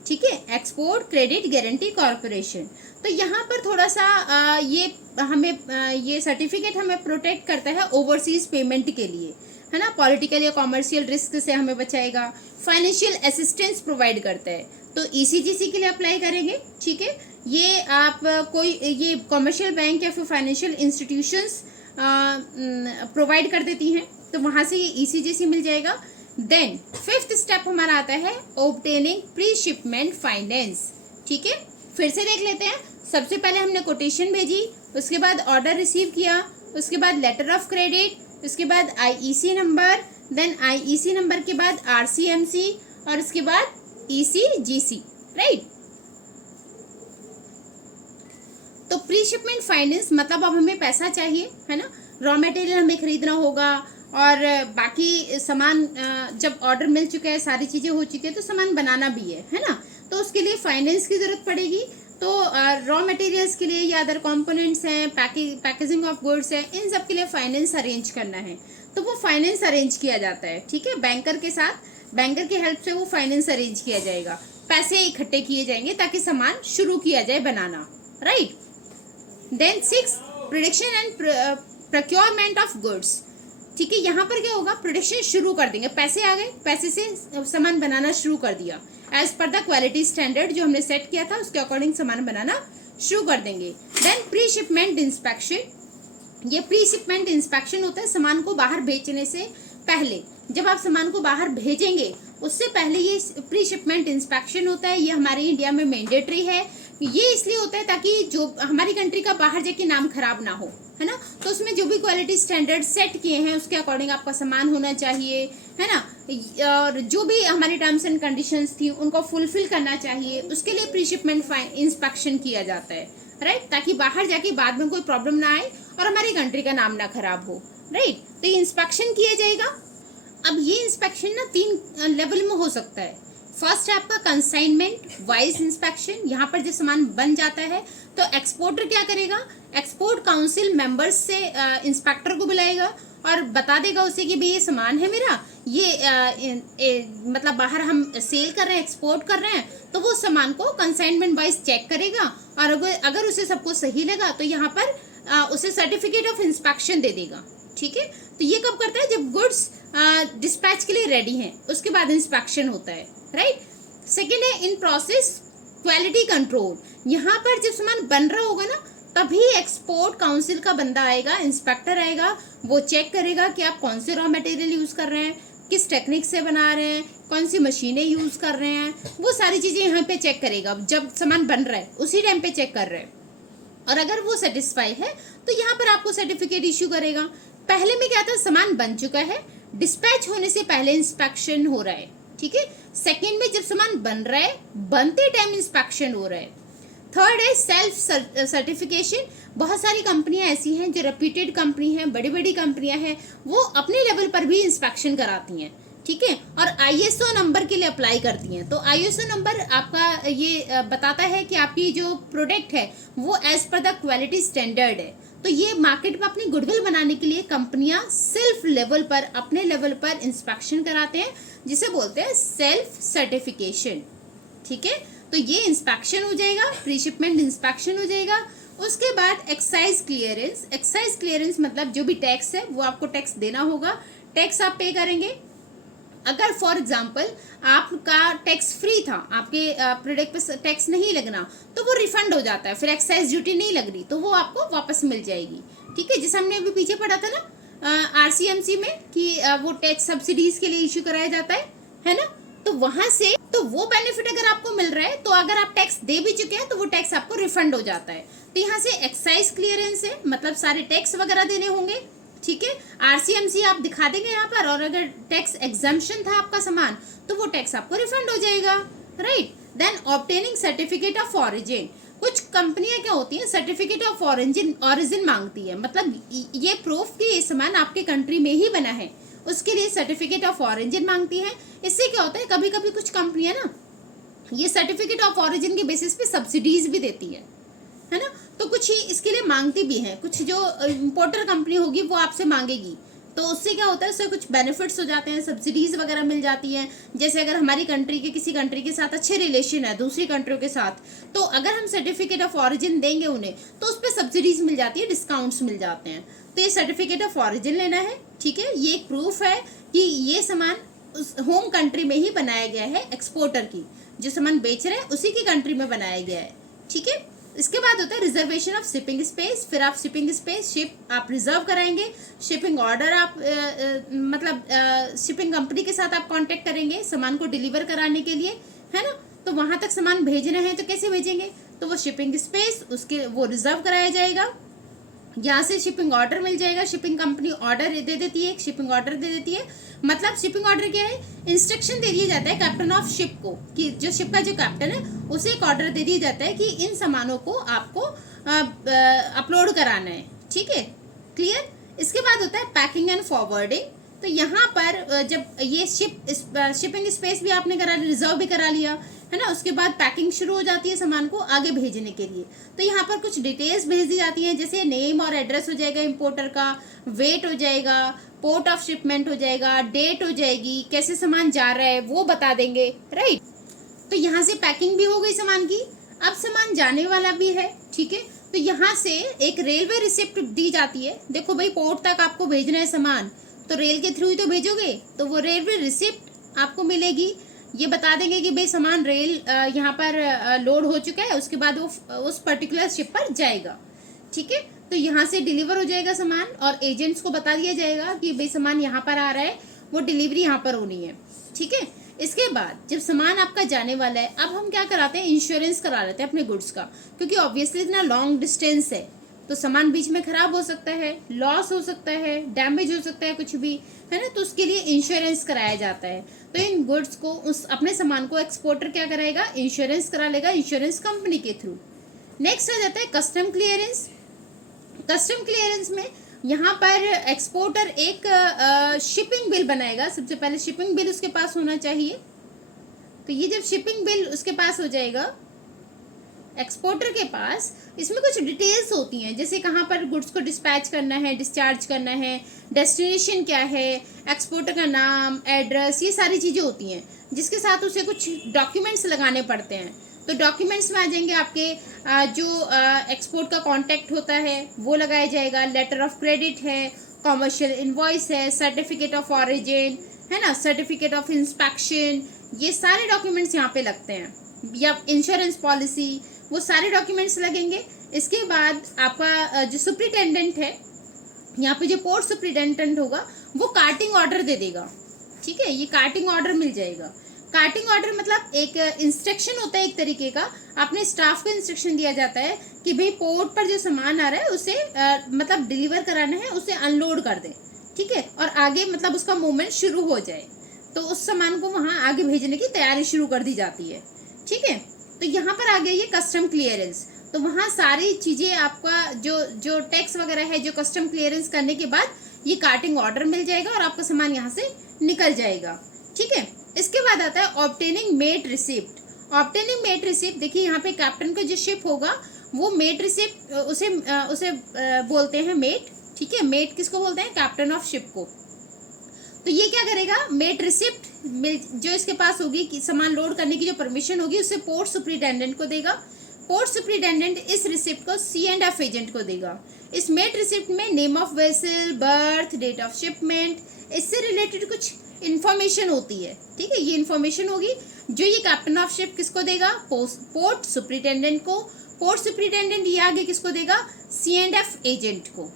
ठीक है, एक्सपोर्ट क्रेडिट गारंटी कॉरपोरेशन। तो यहाँ पर थोड़ा सा ये सर्टिफिकेट हमें प्रोटेक्ट करता है ओवरसीज पेमेंट के लिए, है ना। पॉलिटिकल या कॉमर्शियल रिस्क से हमें बचाएगा, फाइनेंशियल असिस्टेंस प्रोवाइड करता है। तो ECGC के लिए अप्लाई करेंगे, ठीक है। ये आप ये कॉमर्शियल बैंक या फिर फाइनेंशियल इंस्टीट्यूशंस प्रोवाइड कर देती हैं, तो वहाँ से ये ECGC मिल जाएगा। देन 5th स्टेप हमारा आता है ऑब्टेनिंग प्री शिपमेंट फाइनेंस, ठीक है। फिर से देख लेते हैं। सबसे पहले हमने कोटेशन भेजी, उसके बाद ऑर्डर रिसीव किया, उसके बाद लेटर ऑफ क्रेडिट, उसके बाद IEC number, then IEC number के बाद RCMC और उसके बाद ECGC, राइट। तो प्री शिपमेंट फाइनेंस मतलब अब हमें पैसा चाहिए, है ना, रॉ मटेरियल हमें खरीदना होगा और बाकी सामान जब ऑर्डर मिल चुका है, सारी चीज़ें हो चुकी है तो सामान बनाना भी है ना। तो उसके लिए फाइनेंस की ज़रूरत पड़ेगी। तो रॉ मटेरियल्स के लिए या अदर कंपोनेंट्स हैं, पैकेजिंग ऑफ गुड्स है, इन सब के लिए फाइनेंस अरेंज करना है, तो वो फाइनेंस अरेंज किया जाता है, ठीक है। बैंकर के साथ, बैंकर की हेल्प से वो फाइनेंस अरेंज किया जाएगा, पैसे इकट्ठे किए जाएंगे ताकि सामान शुरू किया जाए बनाना, right. Then 6 production and procurement of goods. ठीक है, यहाँ पर क्या होगा, प्रोडक्शन शुरू कर देंगे, पैसे आ गए, पैसे से सामान बनाना शुरू कर दिया, as per the quality standard जो हमने सेट किया था उसके अकॉर्डिंग सामान बनाना शुरू कर देंगे। देन प्री शिपमेंट इंस्पेक्शन, ये प्री शिपमेंट इंस्पेक्शन होता है सामान को बाहर बेचने से पहले, जब आप सामान को बाहर भेजेंगे उससे पहले ये प्री शिपमेंट इंस्पेक्शन होता है। ये हमारे इंडिया में मैंडेटरी है। ये इसलिए होता है ताकि जो हमारी कंट्री का बाहर जाके नाम खराब ना हो, है ना। तो उसमें जो भी क्वालिटी स्टैंडर्ड सेट किए हैं उसके अकॉर्डिंग आपका सामान होना चाहिए, है ना, और जो भी हमारी टर्म्स एंड कंडीशंस थी उनको फुलफिल करना चाहिए, उसके लिए प्री शिपमेंट इंस्पेक्शन किया जाता है, राइट, ताकि बाहर जाके बाद में कोई प्रॉब्लम ना आए और हमारी कंट्री का नाम ना खराब हो, राइट। तो ये इंस्पेक्शन किया जाएगा। अब ये इंस्पेक्शन ना 3 लेवल में हो सकता है। फर्स्ट है आपका कंसाइनमेंट वाइज इंस्पेक्शन, यहाँ पर जब सामान बन जाता है तो एक्सपोर्टर क्या करेगा, एक्सपोर्ट काउंसिल मेंबर्स से इंस्पेक्टर को बुलाएगा और बता देगा उसे कि भाई ये सामान है मेरा, ये मतलब बाहर हम सेल कर रहे हैं, एक्सपोर्ट कर रहे हैं, तो वो सामान को कंसाइनमेंट वाइज चेक करेगा और अगर उसे सब कुछ सही लगा तो यहाँ पर उसे सर्टिफिकेट ऑफ इंस्पेक्शन दे देगा, ठीक है। तो ये कब करता है, जब गुड्स डिस्पैच के लिए रेडी हैं, उसके बाद इंस्पेक्शन होता है, राइट। सेकेंड है इन प्रोसेस क्वालिटी कंट्रोल, यहाँ पर जब सामान बन रहा होगा ना तभी एक्सपोर्ट काउंसिल का बंदा आएगा, इंस्पेक्टर आएगा, वो चेक करेगा कि आप कौन से रॉ मटेरियल यूज कर रहे हैं, किस टेक्निक से बना रहे हैं, कौन सी मशीनें यूज कर रहे हैं, वो सारी चीजें यहाँ पे चेक करेगा। जब सामान बन रहा है उसी टाइम पे चेक कर रहे हैं, और अगर वो सेटिस्फाई है तो यहाँ पर आपको सर्टिफिकेट इश्यू करेगा। पहले में क्या था, सामान बन चुका है, डिस्पैच होने से पहले इंस्पेक्शन हो रहा है, ठीक है। सेकेंड में जब सामान बन रहा है, बनते टाइम इंस्पेक्शन हो रहा है। थर्ड है सेल्फ सर्टिफिकेशन, बहुत सारी कंपनियां ऐसी हैं जो रेप्यूटेड कंपनी हैं, बड़ी बड़ी कंपनियां हैं, वो अपने लेवल पर भी इंस्पेक्शन कराती हैं, ठीक है, और आईएसओ नंबर के लिए अप्लाई करती हैं। तो आईएसओ नंबर आपका ये बताता है कि आपकी जो प्रोडक्ट है वो as per the quality standard है। तो ये मार्केट में अपनी गुडविल बनाने के लिए कंपनियां सेल्फ लेवल पर, अपने लेवल पर इंस्पेक्शन कराते हैं, जिसे बोलते हैं सेल्फ सर्टिफिकेशन, ठीक है। तो ये इंस्पेक्शन हो जाएगा, प्री शिपमेंट इंस्पेक्शन हो जाएगा। उसके बाद एक्साइज क्लियरेंस, एक्साइज क्लियरेंस मतलब जो भी टैक्स है वो आपको टैक्स देना होगा, टैक्स आप पे करेंगे। अगर फॉर एग्जाम्पल आपका टैक्स फ्री था, आपके प्रोडक्ट पे टैक्स नहीं लगना, तो वो रिफंड हो जाता है, फिर एक्साइज ड्यूटी नहीं लग रही तो वो आपको वापस मिल जाएगी, ठीक है। जैसे हमने अभी पीछे पढ़ा था ना आरसीएमसी में कि वो टैक्स सब्सिडीज के लिए इश्यू कराया जाता है ना, तो वहां से तो वो बेनिफिट अगर आपको मिल रहा है तो अगर आप टैक्स दे भी चुके हैं तो वो टैक्स आपको रिफंड हो जाता है। तो यहाँ से एक्साइज क्लियरेंस है, मतलब सारे टैक्स वगैरह देने होंगे, ठीक है। आरसीएमसी आप दिखा देंगे यहाँ पर, और अगर टैक्स एग्जम्पशन था आपका सामान तो वो टैक्स आपको रिफंड हो जाएगा, right. Then obtaining certificate of origin, कुछ कंपनियां क्या होती हैं सर्टिफिकेट ऑफ ऑरिजिन मांगती है, मतलब ये प्रूफ कि ये सामान आपके कंट्री में ही बना है, उसके लिए सर्टिफिकेट ऑफ ऑरिजिन मांगती है। इससे क्या होता है, कभी कभी कुछ कंपनियां ना ये सर्टिफिकेट ऑफ ऑरिजिन के बेसिस पे सब्सिडीज भी देती है ना, तो कुछ ही इसके लिए मांगती भी है, कुछ जो इंपोर्टर कंपनी होगी वो आपसे मांगेगी, तो उससे क्या होता है, उससे कुछ बेनिफिट्स हो जाते हैं, सब्सिडीज वगैरह मिल जाती हैं। जैसे अगर हमारी कंट्री के किसी कंट्री के साथ अच्छे रिलेशन है दूसरी कंट्रियों के साथ, तो अगर हम सर्टिफिकेट ऑफ ऑरिजिन देंगे उन्हें तो उस पर सब्सिडीज मिल जाती है, डिस्काउंट्स मिल जाते हैं। तो ये सर्टिफिकेट ऑफ ऑरिजिन लेना है, ठीक है। ये एक प्रूफ है कि ये सामान उस होम कंट्री में ही बनाया गया है, एक्सपोर्टर की जो सामान बेच रहे हैं उसी की कंट्री में बनाया गया है, ठीक है। इसके बाद होता है रिजर्वेशन ऑफ शिपिंग स्पेस, फिर आप शिपिंग स्पेस शिप आप रिजर्व कराएंगे, शिपिंग ऑर्डर आप मतलब शिपिंग कंपनी के साथ आप कांटेक्ट करेंगे सामान को डिलीवर कराने के लिए, है ना। तो वहां तक सामान भेज रहे हैं तो कैसे भेजेंगे, तो वो शिपिंग स्पेस उसके वो रिजर्व कराया जाएगा, यहाँ से शिपिंग ऑर्डर मिल जाएगा, शिपिंग कंपनी ऑर्डर दे देती है, एक शिपिंग ऑर्डर दे देती है। मतलब शिपिंग ऑर्डर क्या है, इंस्ट्रक्शन दे दिया जाता है कैप्टन ऑफ शिप को, कि जो शिप का जो कैप्टन है उसे एक ऑर्डर दे दिया जाता है कि इन सामानों को आपको अपलोड कराना है, ठीक है, क्लियर। इसके बाद होता है पैकिंग एंड फॉरवर्डिंग। तो यहाँ पर जब ये शिपिंग स्पेस भी आपने करा रिजर्व भी करा लिया है ना, उसके बाद पैकिंग शुरू हो जाती है सामान को आगे भेजने के लिए। तो यहाँ पर कुछ डिटेल्स भेज दी जाती हैं, जैसे नेम और एड्रेस हो जाएगा इंपोर्टर का, वेट हो जाएगा, पोर्ट ऑफ शिपमेंट हो जाएगा, डेट हो जाएगी, कैसे सामान जा रहा है वो बता देंगे, राइट। तो यहाँ से पैकिंग भी हो गई सामान की। अब सामान जाने वाला भी है, ठीक है। तो यहाँ से एक रेलवे रिसिप्ट दी जाती है, देखो भाई पोर्ट तक आपको भेजना है सामान, तो रेल के थ्रू ही तो भेजोगे, तो वो रेलवे रिसिप्ट आपको मिलेगी। ये बता देंगे कि भाई सामान रेल यहाँ पर लोड हो चुका है, उसके बाद वो उस पर्टिकुलर शिप पर जाएगा। ठीक है, तो यहाँ से डिलीवर हो जाएगा सामान और एजेंट्स को बता दिया जाएगा कि भाई सामान यहाँ पर आ रहा है, वो डिलीवरी यहाँ पर होनी है। ठीक है, इसके बाद जब सामान आपका जाने वाला है, अब हम क्या कराते हैं, इंश्योरेंस करा लेते हैं अपने गुड्स का, क्योंकि ऑब्वियसली इतना लॉन्ग डिस्टेंस है तो सामान बीच में खराब हो सकता है, लॉस हो सकता है, डैमेज हो सकता है, कुछ भी है ना, तो उसके लिए इंश्योरेंस कराया जाता है। तो इन गुड्स को, उस अपने सामान को एक्सपोर्टर क्या कराएगा, इंश्योरेंस करा लेगा इंश्योरेंस कंपनी के थ्रू। नेक्स्ट आ जाता है कस्टम क्लियरेंस। कस्टम क्लियरेंस में यहाँ पर एक्सपोर्टर एक शिपिंग बिल बनाएगा। सबसे पहले शिपिंग बिल उसके पास होना चाहिए। तो ये जब शिपिंग बिल उसके पास हो जाएगा एक्सपोर्टर के पास, इसमें कुछ डिटेल्स होती हैं, जैसे कहाँ पर गुड्स को डिस्पैच करना है, डिस्चार्ज करना है, डेस्टिनेशन क्या है, एक्सपोर्टर का नाम, एड्रेस, ये सारी चीज़ें होती हैं, जिसके साथ उसे कुछ डॉक्यूमेंट्स लगाने पड़ते हैं। तो डॉक्यूमेंट्स में आ जाएंगे आपके जो एक्सपोर्ट का कॉन्टैक्ट होता है वो लगाया जाएगा, लेटर ऑफ क्रेडिट है, कॉमर्शियल इनवॉइस है, सर्टिफिकेट ऑफ ऑरिजिन है ना, सर्टिफिकेट ऑफ इंस्पेक्शन, ये सारे डॉक्यूमेंट्स यहाँ पे लगते हैं, या इंश्योरेंस पॉलिसी, वो सारे डॉक्यूमेंट्स लगेंगे। इसके बाद आपका जो सुप्रिटेंडेंट है, यहाँ पे जो पोर्ट सुप्रिटेंडेंट होगा वो कार्टिंग ऑर्डर दे देगा। ठीक है, ये कार्टिंग ऑर्डर मिल जाएगा। कार्टिंग ऑर्डर मतलब एक इंस्ट्रक्शन होता है, एक तरीके का अपने स्टाफ को इंस्ट्रक्शन दिया जाता है कि भाई पोर्ट पर जो सामान आ रहा है उसे मतलब डिलीवर कराना है, उसे अनलोड कर दे। ठीक है, और आगे मतलब उसका मूवमेंट शुरू हो जाए, तो उस सामान को वहाँ आगे भेजने की तैयारी शुरू कर दी जाती है। ठीक है, तो यहाँ पर आ गया ये कस्टम क्लियरेंस। तो वहाँ सारी चीज़ें आपका जो टैक्स वगैरह है, जो कस्टम क्लियरेंस करने के बाद ये कार्टिंग ऑर्डर मिल जाएगा और आपका सामान यहाँ से निकल जाएगा। ठीक है, इसके बाद आता है obtaining mate receipt. Obtaining mate receipt, देखिए यहाँ पे कैप्टन का जो शिप होगा वो मेट रिसिप्ट, उसे बोलते हैं मेट। ठीक है, मेट किसको बोलते हैं, कैप्टन ऑफ शिप को। तो ये क्या करेगा, मेट रिसिप्ट जो इसके पास होगी कि सामान लोड करने की जो परमिशन होगी उसे पोर्ट सुप्रिटेंडेंट को देगा। पोर्ट सुप्रिटेंडेंट इस रिसिप्ट को C&F एजेंट को देगा। इस मेट रिसिप्ट में name of vessel, berth, date of shipment, इससे रिलेटेड कुछ इन्फॉर्मेशन होती है। ठीक है, ये इन्फॉर्मेशन होगी जो ये कैप्टन ऑफ शिप किसको देगा, पोर्ट सुप्रिटेंडेंट को। पोर्ट सुप्रिटेंडेंट ये आगे किसको देगा, C&F एजेंट को।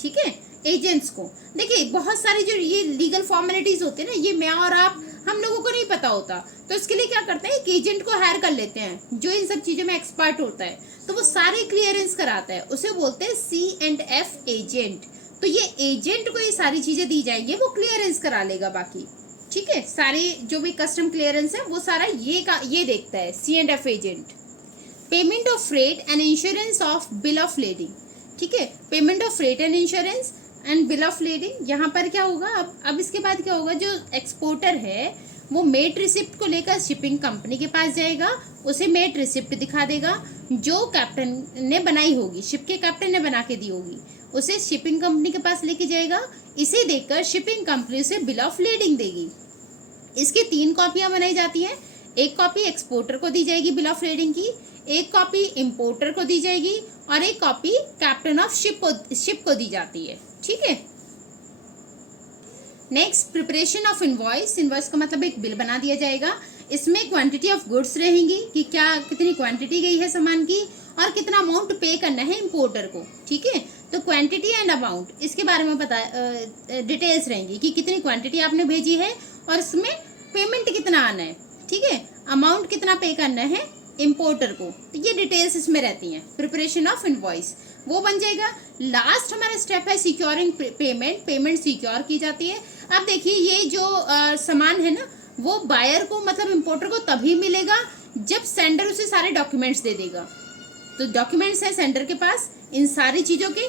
ठीक है, एजेंट्स को। देखिए बहुत सारी जो ये लीगल फॉर्मेलिटीज होते हैं ना, ये मैं और आप हम लोगों को नहीं पता होता, तो इसके लिए क्या करते हैं, एक एजेंट को हायर कर लेते हैं जो इन सब चीज़ों में एक्सपर्ट होता है, तो वो सारे क्लियरेंस कराता है, उसे बोलते हैं C&F एजेंट। तो ये एजेंट को ये सारी चीज़ें दी जाएंगी, वो क्लियरेंस करा लेगा बाकी। ठीक है, सारी जो भी कस्टम क्लियरेंस है वो सारा ये देखता है C&F agent. Payment of freight and insurance of bill of lading. ठीक है, payment of freight and insurance and bill of lading, यहाँ पर क्या होगा, अब इसके बाद क्या होगा, जो एक्सपोर्टर है वो मेट रिसिप्ट को लेकर शिपिंग कंपनी के पास जाएगा, उसे मेट रिसिप्ट दिखा देगा जो कैप्टन ने बनाई होगी, शिप के कैप्टन ने बना के दी होगी, उसे शिपिंग कंपनी के पास लेके जाएगा। इसे देखकर शिपिंग कंपनी उसे बिल ऑफ लेडिंग देगी। इसकी 3 कॉपियाँ बनाई जाती हैं, एक कॉपी एक्सपोर्टर को दी जाएगी बिल ऑफ लेडिंग की, एक कॉपी इंपोर्टर को दी जाएगी और एक कॉपी कैप्टन ऑफ शिप को दी जाती है। ठीक है, next preparation of invoice. Invoice का मतलब एक बिल बना दिया जाएगा, इसमें क्वांटिटी ऑफ गुड्स रहेंगी कि क्या कितनी क्वांटिटी गई है सामान की और कितना अमाउंट पे करना है इंपोर्टर को। ठीक है, तो क्वांटिटी एंड अमाउंट इसके बारे में डिटेल्स रहेंगी कि कितनी क्वांटिटी आपने भेजी है और इसमें पेमेंट कितना आना है। ठीक है, अमाउंट कितना पे करना है इंपोर्टर को, तो ये डिटेल्स इसमें रहती हैं। प्रिपरेशन ऑफ इनवॉइस वो बन जाएगा। लास्ट हमारा स्टेप है सिक्योरिंग पेमेंट। पेमेंट सिक्योर की जाती है। अब देखिए ये जो सामान है ना, वो बायर को मतलब इंपोर्टर को तभी मिलेगा जब सेंडर उसे सारे डॉक्यूमेंट्स दे देगा। तो डॉक्यूमेंट्स हैं सेंडर के पास इन सारी चीज़ों के,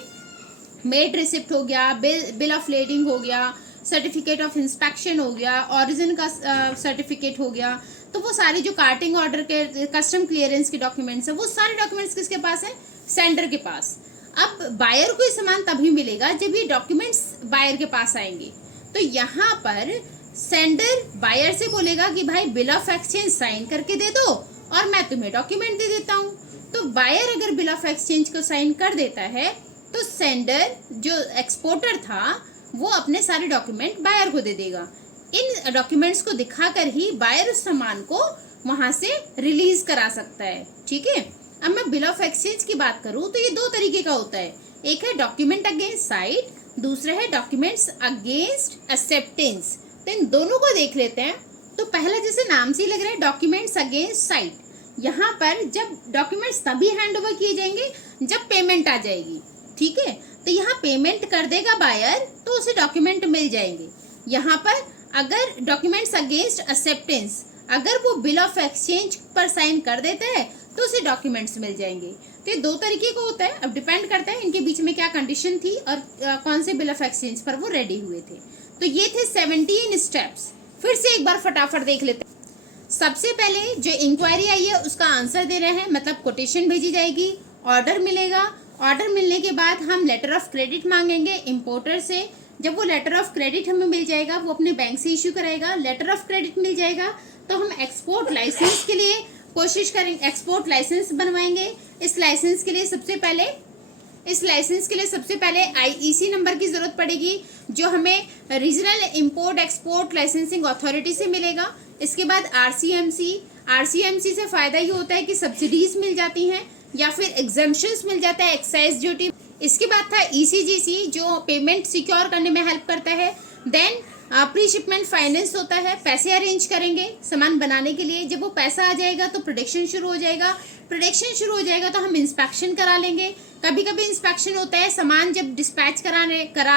मेट रिसिप्ट हो गया, बिल ऑफ लेडिंग हो गया, सर्टिफिकेट ऑफ इंस्पेक्शन हो गया, ऑरिजिन का सर्टिफिकेट हो गया। तो वो सारी जो कार्टिंग ऑर्डर के कस्टम क्लियरेंस के डॉक्यूमेंट्स हैं वो सारे डॉक्यूमेंट्स किसके पास हैं, सेंडर के पास। अब बायर को ये सामान तभी मिलेगा जब ये डॉक्यूमेंट्स बायर के पास आएंगे। तो यहाँ पर सेंडर बायर से बोलेगा कि भाई बिल ऑफ एक्सचेंज साइन करके दे दो और मैं तुम्हें डॉक्यूमेंट दे देता हूँ। तो बायर अगर बिल ऑफ एक्सचेंज को साइन कर देता है तो सेंडर जो एक्सपोर्टर था वो अपने सारे डॉक्यूमेंट बायर को दे देगा। इन डॉक्यूमेंट्स को दिखाकर ही बायर उस सामान को वहां से रिलीज करा सकता है। ठीक है, अब मैं बिल ऑफ एक्सचेंज की बात करूं तो ये दो तरीके का होता है, एक है डॉक्यूमेंट अगेंस्ट साइट, दूसरा है डॉक्यूमेंट्स अगेंस्ट एक्सेप्टेंस। तो इन दोनों को देख लेते हैं। तो पहला जैसे नाम से ही लग रहा है डॉक्यूमेंट्स अगेंस्ट साइट, यहाँ पर जब डॉक्यूमेंट्स तभी हैंड ओवर किए जाएंगे जब पेमेंट आ जाएगी। ठीक है, तो यहाँ पेमेंट कर देगा बायर तो उसे डॉक्यूमेंट मिल जाएंगे। यहाँ पर अगर डॉक्यूमेंट्स अगेंस्ट एक्सेप्टेंस, अगर वो बिल ऑफ एक्सचेंज पर साइन कर देता है तो उसे डॉक्यूमेंट्स मिल जाएंगे। तो ये दो तरीके को होता है, अब डिपेंड करता है इनके बीच में क्या कंडीशन थी और कौन से बिल ऑफ एक्सचेंज पर वो रेडी हुए थे। तो ये थे 17 स्टेप्स। फिर से एक बार फटाफट देख लेते हैं। सबसे पहले जो इंक्वायरी आई है उसका आंसर दे रहे हैं, मतलब कोटेशन भेजी जाएगी, ऑर्डर मिलेगा, ऑर्डर मिलने के बाद हम लेटर ऑफ क्रेडिट मांगेंगे इंपोर्टर से। जब वो लेटर ऑफ क्रेडिट हमें मिल जाएगा वो अपने बैंक से इश्यू कराएगा, लेटर ऑफ क्रेडिट मिल जाएगा तो हम एक्सपोर्ट लाइसेंस के लिए कोशिश करेंगे, एक्सपोर्ट लाइसेंस बनवाएंगे। इस लाइसेंस के लिए सबसे पहले आईईसी नंबर की जरूरत पड़ेगी जो हमें regional import export licensing authority से मिलेगा। इसके बाद आरसीएमसी से फायदा ये होता है कि सब्सिडीज मिल जाती हैं या फिर एग्जम्पशंस मिल जाता है, एक्साइज ड्यूटी। इसके बाद था ईसीजीसी जो पेमेंट सिक्योर करने में हेल्प करता है। देन प्री शिपमेंट फाइनेंस होता है, पैसे अरेंज करेंगे सामान बनाने के लिए। जब वो पैसा आ जाएगा तो प्रोडक्शन शुरू हो जाएगा, प्रोडक्शन शुरू हो जाएगा तो हम इंस्पेक्शन करा लेंगे। कभी कभी इंस्पेक्शन होता है सामान जब डिस्पैच करा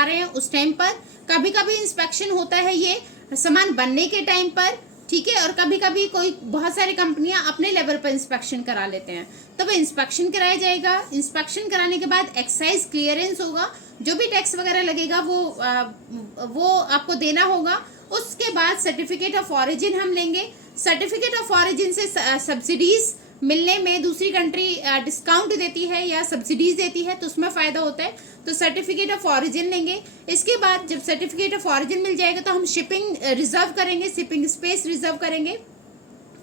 रहे हैं उस टाइम पर, कभी कभी इंस्पेक्शन होता है ये सामान बनने के टाइम पर। ठीक है, और कभी कभी कोई बहुत सारी कंपनियां अपने लेवल पर इंस्पेक्शन करा लेते हैं, तो वो इंस्पेक्शन कराया जाएगा। इंस्पेक्शन कराने के बाद एक्साइज क्लियरेंस होगा, जो भी टैक्स वगैरह लगेगा वो आपको देना होगा। उसके बाद सर्टिफिकेट ऑफ ऑरिजिन हम लेंगे। सर्टिफिकेट ऑफ ऑरिजिन से सब्सिडीज मिलने में दूसरी कंट्री डिस्काउंट देती है या सब्सिडीज देती है तो उसमें फायदा होता है, तो सर्टिफिकेट ऑफ ऑरिजिन लेंगे। इसके बाद जब सर्टिफिकेट ऑफ ऑरिजिन मिल जाएगा तो हम शिपिंग रिजर्व करेंगे, शिपिंग स्पेस रिजर्व करेंगे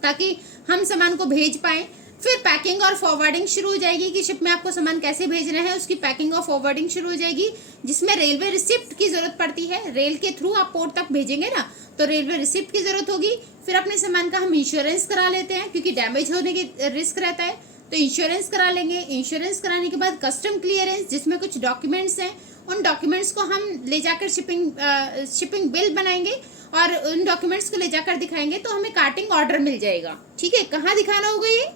ताकि हम सामान को भेज पाएं। फिर पैकिंग और फॉरवर्डिंग शुरू हो जाएगी कि शिप में आपको सामान कैसे भेजना है, उसकी पैकिंग और फॉरवर्डिंग शुरू हो जाएगी, जिसमें रेलवे रिसिप्ट की जरूरत पड़ती है। रेल के थ्रू आप पोर्ट तक भेजेंगे ना, तो रेलवे रिसिप्ट की जरूरत होगी। फिर अपने सामान का हम इंश्योरेंस करा लेते हैं क्योंकि डैमेज होने की रिस्क रहता है, तो इंश्योरेंस करा लेंगे। इंश्योरेंस कराने के बाद कस्टम क्लियरेंस, जिसमें कुछ डॉक्यूमेंट्स हैं, उन डॉक्यूमेंट्स को हम ले जाकर शिपिंग बिल बनाएंगे और उन डॉक्यूमेंट्स को ले जाकर दिखाएंगे तो हमें कार्टिंग ऑर्डर मिल जाएगा। ठीक है, कहाँ दिखाना होगा ये?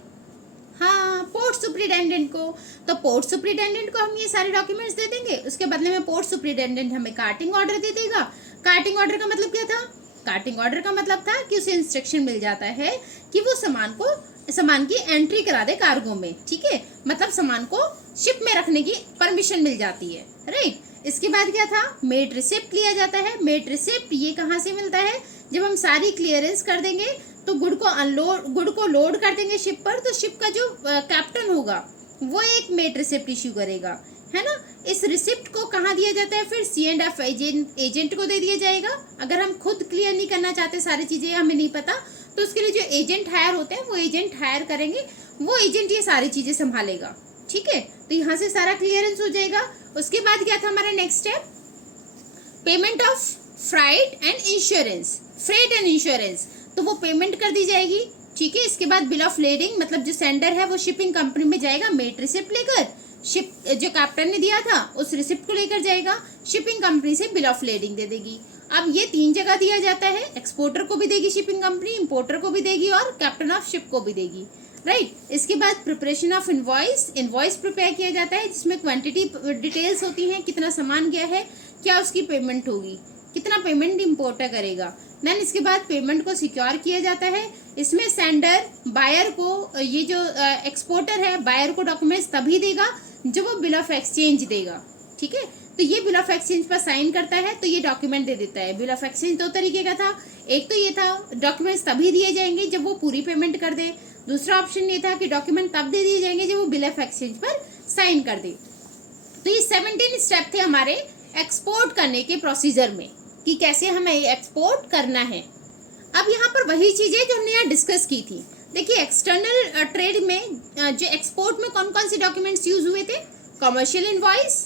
हाँ, पोर्ट सुपरिटेंडेंट को। तो पोर्ट सुपरिटेंडेंट को हम ये सारे डॉक्यूमेंट्स दे देंगे, उसके बदले में पोर्ट सुपरिटेंडेंट हमें कार्टिंग ऑर्डर दे देगा। कार्टिंग ऑर्डर का मतलब क्या था? कार्टिंग ऑर्डर का मतलब था कि उसे इंस्ट्रक्शन मिल जाता है कि वो सामान की एंट्री करा दे कार्गो में। ठीक है, मतलब सामान को शिप में रखने की परमिशन मिल जाती है, राइट। इसके बाद क्या था? मेड रिसिप्ट लिया जाता है। मेड रिसिप्ट ये कहाँ से मिलता है? जब हम सारी क्लियरेंस कर देंगे तो गुड को लोड कर देंगे शिप पर, तो शिप का जो कैप्टन होगा वो एक मेड रिसिप्ट इश्यू करेगा, है ना। इस रिसिप्ट को कहाँ दिया जाता है? फिर C&F एजेंट को दे दिया जाएगा। अगर हम खुद क्लियर नहीं करना चाहते, सारी चीजें हमें नहीं पता, तो उसके लिए जो एजेंट हायर होते हैं वो एजेंट हायर करेंगे, वो एजेंट ये सारी चीजें संभालेगा। ठीक है, तो यहाँ से सारा क्लियरेंस हो जाएगा। उसके बाद क्या था हमारा next step? Payment of freight and insurance, freight and insurance, तो वो पेमेंट कर दी जाएगी। ठीक है, इसके बाद बिल ऑफ लेडिंग, मतलब जो सेंडर है वो शिपिंग कंपनी में जाएगा मेड रिसिप्ट लेकर, शिप जो कैप्टन ने दिया था उस रिसिप्ट को लेकर जाएगा, शिपिंग कंपनी से बिल ऑफ लेडिंग दे देगी। अब ये 3 जगह दिया जाता है, एक्सपोर्टर को भी देगी शिपिंग कंपनी, इंपोर्टर को भी देगी और कैप्टन ऑफ शिप को भी देगी, राइट। इसके बाद प्रिपरेशन ऑफ इनवॉइस प्रिपेयर किया जाता है, जिसमें क्वांटिटी डिटेल्स होती हैं, कितना सामान गया है, क्या उसकी पेमेंट होगी, कितना पेमेंट इंपोर्टर करेगा। देन इसके बाद पेमेंट को सिक्योर किया जाता है। इसमें सेंडर बायर को, ये जो एक्सपोर्टर है बायर को डॉक्यूमेंट्स तभी देगा जब वो बिल ऑफ एक्सचेंज देगा। ठीक है, तो ये बिल ऑफ एक्सचेंज पर साइन करता है तो ये डॉक्यूमेंट दे देता है। बिल ऑफ एक्सचेंज 2 तरीके का था, एक तो ये था डॉक्यूमेंट्स तभी दिए जाएंगे जब वो पूरी पेमेंट कर दे, दूसरा ऑप्शन ये था कि डॉक्यूमेंट तब दे दिए जाएंगे जब वो बिल ऑफ एक्सचेंज पर साइन कर दे। तो ये 17 स्टेप थे हमारे एक्सपोर्ट करने के प्रोसीजर में कि कैसे हमें एक्सपोर्ट करना है। अब यहाँ पर वही चीजें जो हमने यहाँ डिस्कस की थी। देखिए, एक्सटर्नल ट्रेड में जो एक्सपोर्ट में कौन कौन से डॉक्यूमेंट्स यूज हुए थे? Commercial invoice,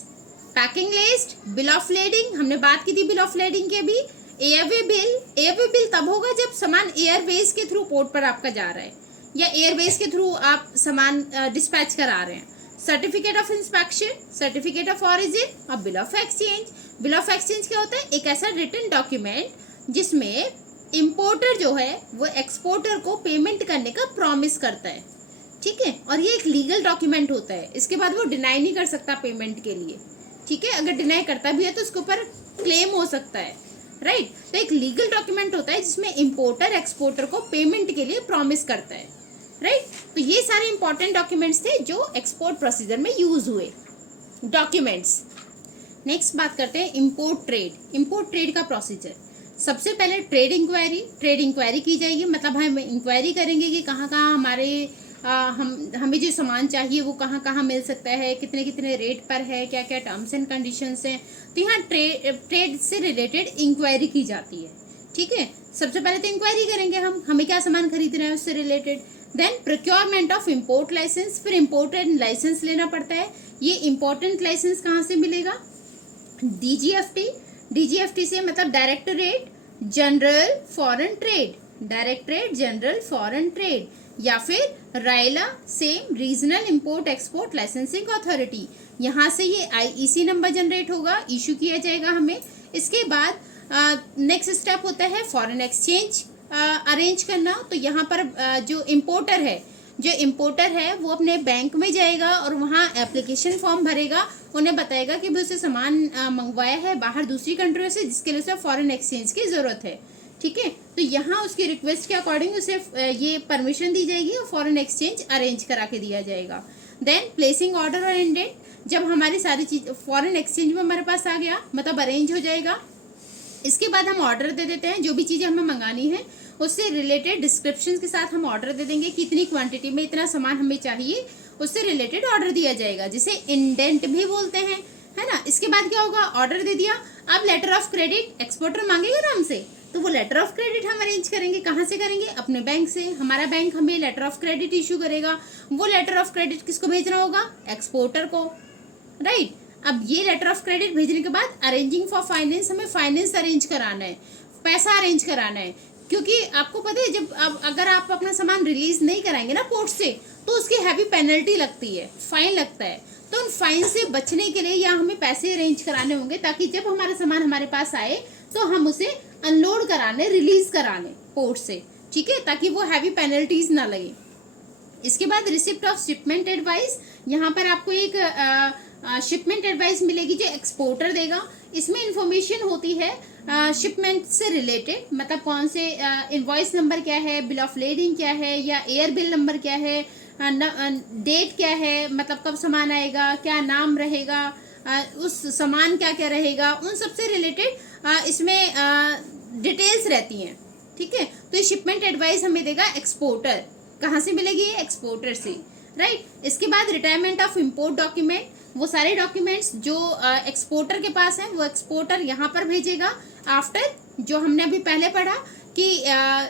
packing list, bill of lading, हमने बात की थी बिल ऑफ लेडिंग की अभी। एयरवे बिल तब होगा जब सामान एयरवेज के थ्रू पोर्ट पर आपका जा रहा है या एयरवेज के थ्रू आप सामान डिस्पैच करा रहे हैं। Certificate of inspection, certificate of origin और bill of exchange. Bill of exchange क्या होता है? एक ऐसा रिटन डॉक्यूमेंट जिसमें इंपोर्टर जो है वो एक्सपोर्टर को पेमेंट करने का प्रॉमिस करता है, ठीक है, और ये एक लीगल डॉक्यूमेंट होता है। इसके बाद वो डिनाई नहीं कर सकता पेमेंट के लिए, ठीक है। अगर डिनाई करता भी है तो उसके ऊपर क्लेम हो सकता है, राइट। तो एक लीगल डॉक्यूमेंट होता है जिसमें इंपोर्टर एक्सपोर्टर को पेमेंट के लिए प्रॉमिस करता है, राइट। तो ये सारे इंपॉर्टेंट डॉक्यूमेंट्स थे जो एक्सपोर्ट प्रोसीजर में यूज हुए डॉक्यूमेंट्स। नेक्स्ट बात करते हैं इंपोर्ट ट्रेड। इंपोर्ट ट्रेड का प्रोसीजर, सबसे पहले ट्रेड इंक्वायरी की जाएगी, मतलब हम इंक्वायरी करेंगे कि कहाँ कहाँ हमारे हमें जो सामान चाहिए वो कहाँ कहाँ मिल सकता है, कितने कितने रेट पर है, क्या क्या टर्म्स एंड कंडीशंस हैं। तो यहाँ ट्रेड से रिलेटेड इंक्वायरी की जाती है, ठीक है। सबसे पहले तो इंक्वायरी करेंगे हमें क्या सामान खरीदना है उससे related. Then procurement of import licence, फिर इम्पोर्टेड लाइसेंस लेना पड़ता है। ये इम्पोर्टेंट लाइसेंस कहाँ से मिलेगा? डीजीएफटी से, मतलब directorate general foreign trade, directorate general foreign trade, या फिर Raila same regional import export licensing authority. यहाँ से ये आईईसी नंबर जनरेट होगा, इशू किया जाएगा हमें। इसके बाद नेक्स्ट स्टेप होता है फॉरेन एक्सचेंज अरेंज करना। तो यहाँ पर जो इम्पोर्टर है वो अपने बैंक में जाएगा और वहाँ एप्लीकेशन फॉर्म भरेगा, उन्हें बताएगा कि उसे सामान मंगवाया है बाहर दूसरी कंट्री से जिसके लिए उसे फॉरेन एक्सचेंज की ज़रूरत है, ठीक है। तो यहाँ उसकी रिक्वेस्ट के अकॉर्डिंग उसे ये परमिशन दी जाएगी और फॉरेन एक्सचेंज अरेंज करा के दिया जाएगा। देन प्लेसिंग ऑर्डर और एंड डेट, जब हमारी सारी चीज फॉरेन एक्सचेंज में हमारे पास आ गया, मतलब अरेंज हो जाएगा। इसके बाद हम ऑर्डर दे देते हैं, जो भी चीज़ें हमें मंगानी है उससे रिलेटेड डिस्क्रिप्शन के साथ हम ऑर्डर दे देंगे, कितनी क्वांटिटी में इतना सामान हमें चाहिए उससे रिलेटेड ऑर्डर दिया जाएगा, जिसे इंडेंट भी बोलते हैं, है ना। इसके बाद क्या होगा? ऑर्डर दे दिया, अब लेटर ऑफ क्रेडिट एक्सपोर्टर मांगेगा ना हमसे, तो वो लेटर ऑफ क्रेडिट हम अरेंज करेंगे। कहाँ से करेंगे? अपने बैंक से। हमारा बैंक हमें लेटर ऑफ क्रेडिट इशू करेगा, वो लेटर ऑफ क्रेडिट किसको भेजना होगा? एक्सपोर्टर को, राइट। अब ये लेटर ऑफ क्रेडिट भेजने के बाद अरेंजिंग फॉर फाइनेंस, हमें फाइनेंस अरेंज कराना है, पैसा अरेंज कराना है, क्योंकि आपको पता है जब अगर आप अपना सामान रिलीज नहीं कराएंगे ना पोर्ट से तो उसकी हैवी पेनल्टी लगती है, फाइन लगता है। तो उन फाइन से बचने के लिए या हमें पैसे अरेंज कराने होंगे ताकि जब हमारा सामान हमारे पास आए तो हम उसे अनलोड कराने, रिलीज कराने पोर्ट से, ठीक है, ताकि वो हैवी पेनल्टीज ना लगे। इसके बाद रिसिप्ट ऑफ शिपमेंट एडवाइस, यहाँ पर आपको एक शिपमेंट एडवाइस मिलेगी जो एक्सपोर्टर देगा। इसमें इंफॉर्मेशन होती है शिपमेंट से रिलेटेड, मतलब कौन से इनवॉइस नंबर क्या है, बिल ऑफ लेडिंग क्या है, या एयर बिल नंबर क्या है, डेट क्या है, मतलब कब सामान आएगा, क्या नाम रहेगा, उस सामान क्या क्या रहेगा, उन सब से रिलेटेड इसमें डिटेल्स रहती हैं, ठीक है। तो ये शिपमेंट एडवाइस हमें देगा एक्सपोर्टर। कहाँ से मिलेगी? एक्सपोर्टर से, राइट। इसके बाद रिटायरमेंट ऑफ इम्पोर्ट डॉक्यूमेंट, वो सारे डॉक्यूमेंट्स जो एक्सपोर्टर के पास हैं वो एक्सपोर्टर यहाँ पर भेजेगा आफ्टर, जो हमने अभी पहले पढ़ा कि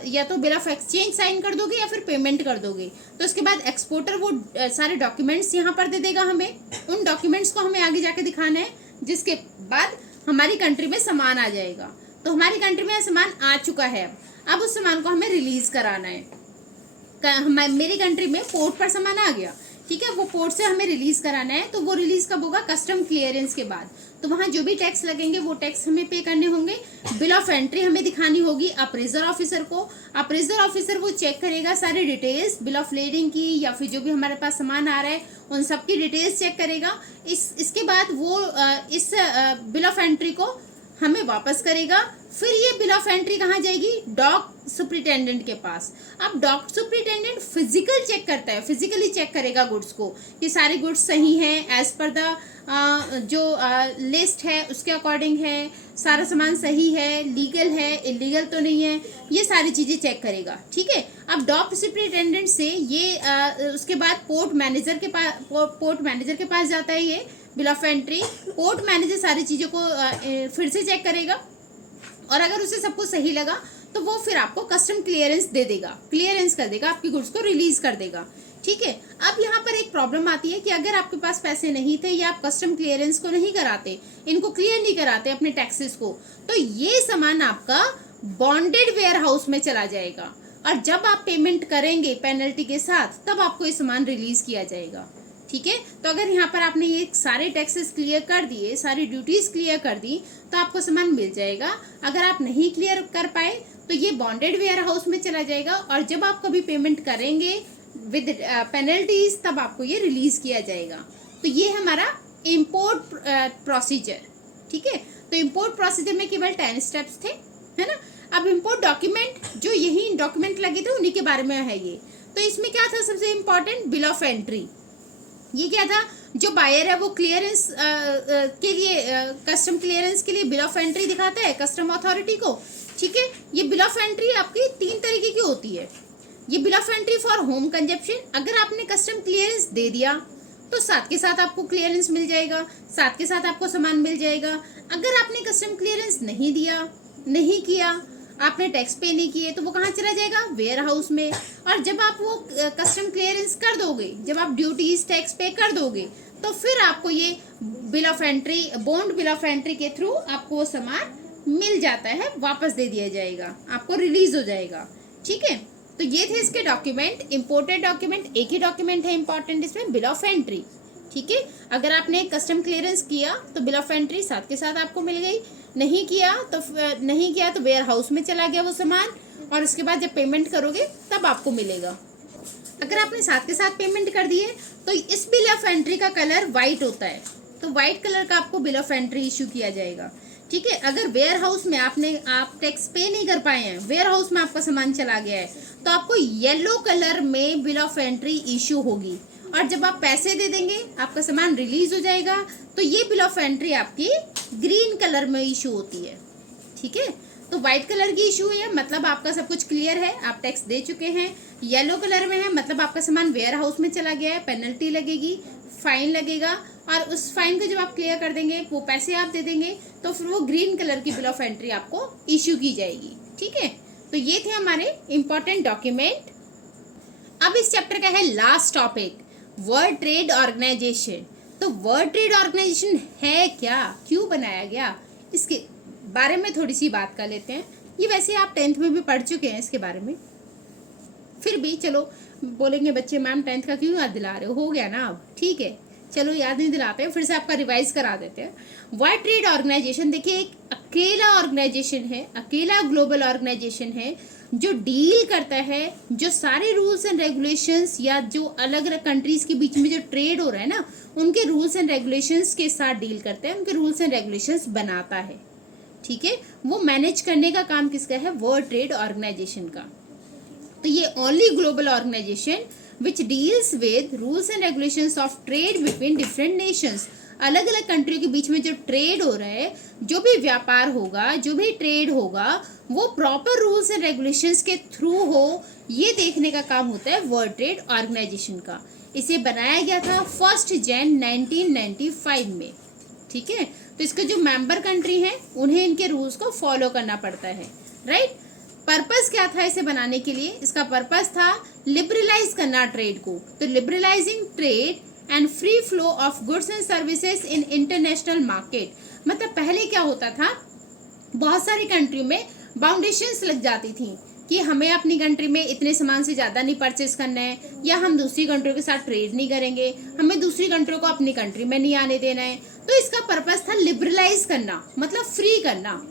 या तो बिल ऑफ एक्सचेंज साइन कर दोगे या फिर पेमेंट कर दोगे। तो उसके बाद एक्सपोर्टर वो सारे डॉक्यूमेंट्स यहाँ पर दे देगा हमें, उन डॉक्यूमेंट्स को हमें आगे जाके दिखाना है, जिसके बाद हमारी कंट्री में सामान आ जाएगा। तो हमारी कंट्री में सामान आ चुका है, अब उस सामान को हमें रिलीज कराना है। मेरी कंट्री में पोर्ट पर सामान आ गया, ठीक है, वो पोर्ट से हमें रिलीज कराना है। तो वो रिलीज कब होगा? कस्टम क्लियरेंस के बाद। तो वहाँ जो भी टैक्स लगेंगे वो टैक्स हमें पे करने होंगे। बिल ऑफ एंट्री हमें दिखानी होगी अप्रेजर ऑफिसर को। अप्रेजर ऑफिसर वो चेक करेगा सारी डिटेल्स बिल ऑफ लेडिंग की या फिर जो भी हमारे पास सामान आ रहा है उन सब की डिटेल्स चेक करेगा। इसके बाद वो इस बिल ऑफ एंट्री को हमें वापस करेगा। फिर ये बिल ऑफ एंट्री कहाँ जाएगी? डॉक सुपरिटेंडेंट के पास। अब डॉक सुपरिटेंडेंट फिजिकल चेक करता है, फिजिकली चेक करेगा गुड्स को कि सारे गुड्स सही हैं, एज पर द जो लिस्ट है उसके अकॉर्डिंग है, सारा सामान सही है, लीगल है, इलीगल तो नहीं है, ये सारी चीज़ें चेक करेगा, ठीक है। अब डॉक सुपरिटेंडेंट से ये उसके बाद पोर्ट मैनेजर के पास जाता है ये bill of entry. Port manager सारी चीज़ों को फिर से चेक करेगा और अगर उसे सब कुछ सही लगा तो वो फिर आपको कस्टम क्लियरेंस दे देगा, क्लियरेंस कर देगा, आपकी गुड्स को रिलीज कर देगा। ठीक है। अब यहाँ पर एक प्रॉब्लम आती है कि अगर आपके पास पैसे नहीं थे या आप कस्टम क्लियरेंस को नहीं कराते, इनको क्लियर नहीं कराते अपने टैक्सेस को, तो ये सामान आपका बॉन्डेड वेयर हाउस में चला जाएगा और जब आप पेमेंट करेंगे पेनल्टी के साथ तब आपको ये सामान रिलीज किया जाएगा। ठीक है। तो अगर यहाँ पर आपने ये सारे टैक्सेस क्लियर कर दिए, सारी ड्यूटीज क्लियर कर दी, तो आपको सामान मिल जाएगा। अगर आप नहीं क्लियर कर पाए तो ये बॉन्डेड वेयर हाउस में चला जाएगा और जब आप कभी पेमेंट करेंगे विद पेनल्टीज तब आपको ये रिलीज किया जाएगा। तो ये हमारा इम्पोर्ट प्रोसीजर। ठीक है। तो इम्पोर्ट प्रोसीजर में केवल 10 स्टेप्स थे, है ना। अब इम्पोर्ट डॉक्यूमेंट, जो यही डॉक्यूमेंट लगे थे उन्हीं के बारे में है ये। तो इसमें क्या था सबसे इम्पोर्टेंट, बिल ऑफ एंट्री। ये क्या था, जो बायर है वो क्लियरेंस के लिए, कस्टम क्लियरेंस के लिए बिल ऑफ एंट्री दिखाता है कस्टम अथॉरिटी को। ठीक है। ये बिल ऑफ एंट्री आपकी 3 तरीके की होती है। ये bill of entry for home consumption, अगर आपने कस्टम क्लियरेंस दे दिया तो साथ के साथ आपको क्लियरेंस मिल जाएगा, साथ के साथ आपको सामान मिल जाएगा। अगर आपने कस्टम क्लियरेंस नहीं दिया, नहीं किया, आपने टैक्स पे नहीं किए, तो वो कहाँ चला जाएगा, वेयर हाउस में। और जब आप वो कस्टम क्लियरेंस कर दोगे, जब आप ड्यूटीज टैक्स पे कर दोगे, तो फिर आपको ये bill of entry, bond bill of entry के थ्रू आपको वो सामान मिल जाता है, वापस दे दिया जाएगा, आपको रिलीज हो जाएगा। ठीक है। तो ये थे इसके डॉक्यूमेंट, इम्पोर्टेड डॉक्यूमेंट। एक ही डॉक्यूमेंट है इम्पोर्टेंट इसमें, बिल ऑफ एंट्री। ठीक है। अगर आपने कस्टम क्लियरेंस किया तो बिल ऑफ एंट्री साथ के साथ आपको मिल गई, नहीं किया तो वेयर हाउस में चला गया वो सामान, और उसके बाद जब पेमेंट करोगे तब आपको मिलेगा। अगर आपने साथ के साथ पेमेंट कर दिए तो इस बिल ऑफ एंट्री का कलर वाइट होता है, तो वाइट कलर का आपको बिल ऑफ एंट्री इशू किया जाएगा। ठीक है। अगर वेयर हाउस में आप टैक्स पे नहीं कर पाए हैं, वेयर हाउस में आपका सामान चला गया है, तो आपको येलो कलर में बिल ऑफ एंट्री इशू होगी, और जब आप पैसे दे देंगे आपका सामान रिलीज हो जाएगा, तो ये बिल ऑफ एंट्री आपकी ग्रीन कलर में इशू होती है। ठीक है। तो व्हाइट कलर की इशू है, मतलब आपका सब कुछ क्लियर है, आप टैक्स दे चुके हैं। येलो कलर में है, मतलब आपका सामान वेयर हाउस में चला गया है, पेनल्टी लगेगी, फाइन लगेगा, और उस फाइन को जब आप क्लियर कर देंगे, वो पैसे आप दे देंगे, तो फिर वो ग्रीन कलर की बिल ऑफ एंट्री आपको इशू की जाएगी। ठीक है। तो ये थे हमारे इंपॉर्टेंट डॉक्यूमेंट। अब इस चैप्टर का है last topic, world trade organisation. तो वर्ल्ड ट्रेड ऑर्गेनाइजेशन है क्या, क्यों बनाया गया, इसके बारे में थोड़ी सी बात कर लेते हैं। ये वैसे आप 10th में भी पढ़ चुके हैं इसके बारे में, फिर भी चलो बोलेंगे बच्चे मैम 10th का क्यों याद दिला रहे हो गया ना अब। ठीक है, चलो याद नहीं दिलाते हैं, फिर से आपका रिवाइज करा देते हैं। वर्ल्ड ट्रेड ऑर्गेनाइजेशन देखिए एक अकेला ऑर्गेनाइजेशन है, अकेला ग्लोबल ऑर्गेनाइजेशन है जो डील करता है, जो सारे रूल्स एंड रेगुलेशंस या जो अलग अलग कंट्रीज के बीच में जो ट्रेड हो रहा है ना, उनके रूल्स एंड रेगुलेशंस के साथ डील करता है, उनके रूल्स एंड रेगुलेशंस बनाता है। ठीक है। वो मैनेज करने का काम किसका है, वर्ल्ड ट्रेड ऑर्गेनाइजेशन का। तो ये only global organisation which deals with rules and regulations of trade between different nations. अलग अलग कंट्री के बीच में जो ट्रेड हो रहा है, जो भी व्यापार होगा, जो भी ट्रेड होगा, वो प्रॉपर रूल्स एंड रेगुलेशंस के थ्रू हो, ये देखने का काम होता है वर्ल्ड ट्रेड ऑर्गेनाइजेशन का। इसे बनाया गया था 1 जनवरी 1995 में। ठीक है। तो इसके जो मेंबर कंट्री हैं उन्हें इनके रूल्स को फॉलो करना पड़ता है, राइट। पर्पस क्या था इसे बनाने के लिए, इसका पर्पस था लिबरलाइज करना ट्रेड को। तो liberalising trade and free flow of goods and services in international market. मतलब पहले क्या होता था, बहुत सारी कंट्री में बाउंडेशंस लग जाती थी कि हमें अपनी कंट्री में इतने सामान से ज़्यादा नहीं परचेस करना है, या हम दूसरी कंट्रियों के साथ ट्रेड नहीं करेंगे, हमें दूसरी कंट्रियों को अपनी कंट्री में नहीं आने देना है। तो इसका पर्पस था लिबरलाइज करना, मतलब फ्री करना।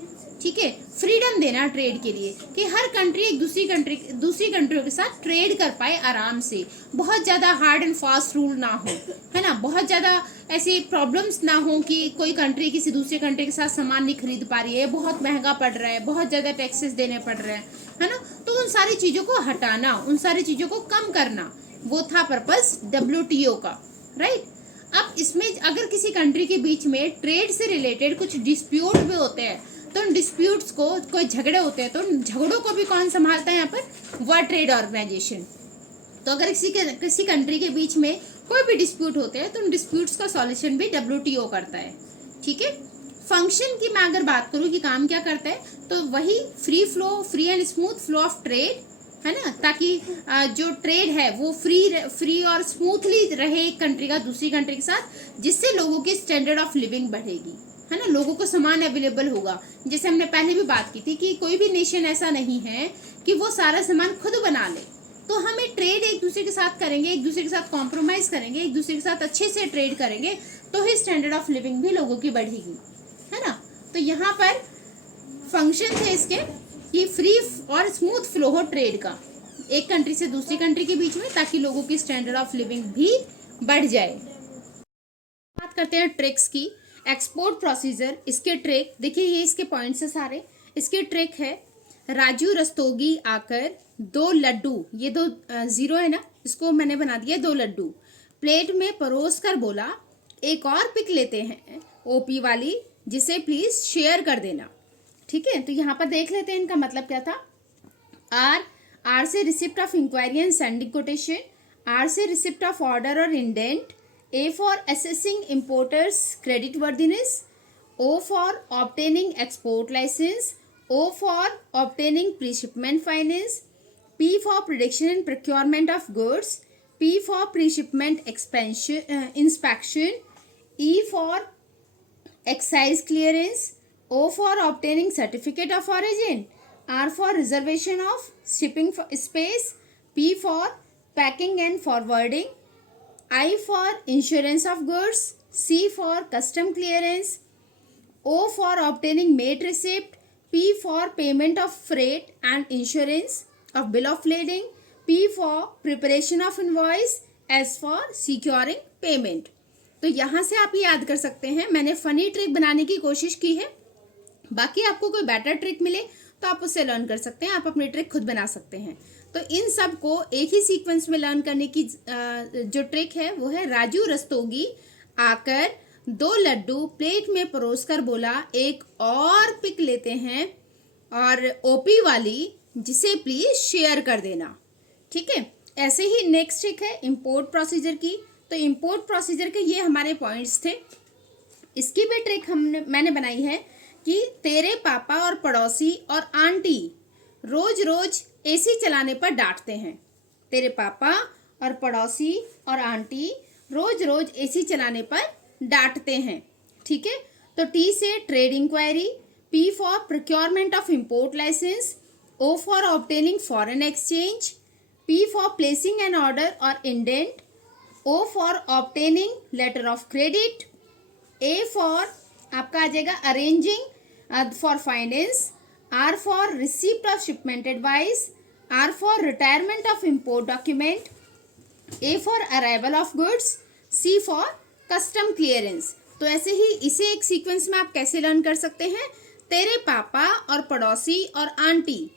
ठीक है। फ्रीडम देना ट्रेड के लिए कि हर कंट्री एक दूसरी कंट्रियों के साथ ट्रेड कर पाए आराम से, बहुत ज़्यादा हार्ड एंड फास्ट रूल ना हो, है ना, बहुत ज़्यादा ऐसी प्रॉब्लम्स ना हो कि कोई कंट्री किसी दूसरे कंट्री के साथ सामान नहीं खरीद पा रही है, बहुत महंगा पड़ रहा है, बहुत ज़्यादा टैक्सेस देने पड़ रहे हैं, है ना। तो उन सारी चीज़ों को हटाना, उन सारी चीज़ों को कम करना, वो था पर्पस WTO का, राइट। अब इसमें अगर किसी कंट्री के बीच में ट्रेड से रिलेटेड कुछ डिस्प्यूट भी होते हैं, तो उन डिस्प्यूट्स को, कोई झगड़े होते हैं, तो उन झगड़ों को भी कौन संभालता है यहाँ पर, वर्ल्ड ट्रेड ऑर्गेनाइजेशन। तो अगर किसी कंट्री के बीच में कोई भी डिस्प्यूट होते हैं तो उन डिस्प्यूट्स का सॉल्यूशन भी WTO करता है। ठीक है। फंक्शन की मैं अगर बात करूँ कि काम क्या करता है, तो वही free and smooth flow of trade, है ना, ताकि जो ट्रेड है वो फ्री और स्मूथली रहे एक कंट्री का दूसरी कंट्री के साथ, जिससे लोगों की स्टैंडर्ड ऑफ लिविंग बढ़ेगी, है ना, लोगों को सामान अवेलेबल होगा। जैसे हमने पहले भी बात की थी कि कोई भी नेशन ऐसा नहीं है कि वो सारा सामान खुद बना ले, तो हमें ट्रेड एक दूसरे के साथ करेंगे, एक दूसरे के साथ कॉम्प्रोमाइज करेंगे, एक दूसरे के साथ अच्छे से ट्रेड करेंगे, तो ही स्टैंडर्ड ऑफ लिविंग भी लोगों की बढ़ेगी, है ना। तो यहाँ पर फंक्शन थे इसके कि फ्री और स्मूथ फ्लो हो ट्रेड का एक कंट्री से दूसरी कंट्री के बीच में, ताकि लोगों की स्टैंडर्ड ऑफ लिविंग भी बढ़ जाए। बात करते हैं ट्रिक्स की। एक्सपोर्ट प्रोसीजर, इसके ट्रिक देखिए, ये इसके पॉइंट्स है सारे। इसके ट्रिक है, राजू रस्तोगी आकर 2 लड्डू, ये 2 जीरो है ना, इसको मैंने बना दिया 2 लड्डू, प्लेट में परोस कर बोला एक और पिक लेते हैं ओपी वाली, जिसे प्लीज शेयर कर देना। ठीक है, तो यहाँ पर देख लेते हैं इनका मतलब क्या था। आर से receipt of inquiry and sending quotation, R से रिसिप्ट ऑफ ऑर्डर और indent, A for assessing importers credit worthiness, O for obtaining export licence, O for obtaining pre-shipment finance, P for prediction and procurement of goods, P for pre-shipment inspection, E for excise clearance, O for obtaining certificate of origin, R for reservation of shipping space, P for packing and forwarding, I for insurance of goods, C for custom clearance, O for obtaining mate receipt, P for payment of freight and insurance of bill of lading, P for preparation of invoice, S for securing payment। तो यहाँ से आप याद कर सकते हैं, मैंने funny trick बनाने की कोशिश की है, बाकी आपको कोई बेटर ट्रिक मिले तो आप उससे लर्न कर सकते हैं, आप अपनी ट्रिक खुद बना सकते हैं। तो इन सब को एक ही सीक्वेंस में लर्न करने की जो ट्रिक है वो है, राजू रस्तोगी आकर 2 लड्डू प्लेट में परोस कर बोला एक और पिक लेते हैं और ओपी वाली, जिसे प्लीज शेयर कर देना। ठीक है, ऐसे ही नेक्स्ट ट्रिक है इंपोर्ट प्रोसीजर की। तो इंपोर्ट प्रोसीजर के ये हमारे पॉइंट्स थे। इसकी भी ट्रिक मैंने बनाई है कि तेरे पापा और पड़ोसी और आंटी रोज रोज एसी चलाने पर डांटते हैं। तेरे पापा और पड़ोसी और आंटी रोज रोज एसी चलाने पर डांटते हैं। ठीक है, तो टी से trade inquiry, P for procurement of import licence, O for obtaining foreign exchange, P for placing an order और indent, O for obtaining letter of credit, A for आपका आ जाएगा arranging for finance, R for receipt of shipment advice, R for retirement of import document, A for arrival of goods, C for custom clearance. तो ऐसे ही इसे एक sequence में आप कैसे लर्न कर सकते हैं, तेरे पापा और पड़ोसी और आंटी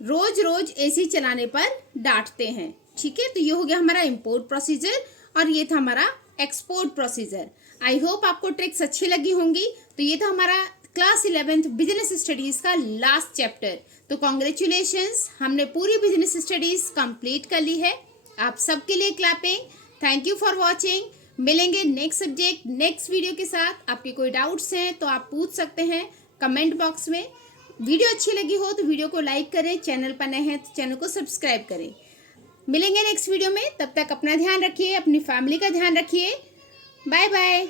रोज रोज एसी चलाने पर डांटते हैं। ठीक है, तो ये हो गया हमारा इंपोर्ट प्रोसीजर और ये था हमारा एक्सपोर्ट प्रोसीजर। आई होप आपको ट्रिक्स अच्छी लगी होंगी। तो ये था हमारा क्लास 11th बिजनेस स्टडीज का लास्ट चैप्टर। तो कॉन्ग्रेचुलेशंस, हमने पूरी बिजनेस स्टडीज कंप्लीट कर ली है। आप सबके लिए clapping. Thank you for watching. मिलेंगे नेक्स्ट सब्जेक्ट नेक्स्ट वीडियो के साथ। आपके कोई डाउट्स हैं तो आप पूछ सकते हैं कमेंट बॉक्स में। वीडियो अच्छी लगी हो तो वीडियो को लाइक करें, चैनल पर नए हैं तो चैनल को सब्सक्राइब करें। मिलेंगे नेक्स्ट वीडियो में, तब तक अपना ध्यान रखिए, अपनी फैमिली का ध्यान रखिए। Bye bye.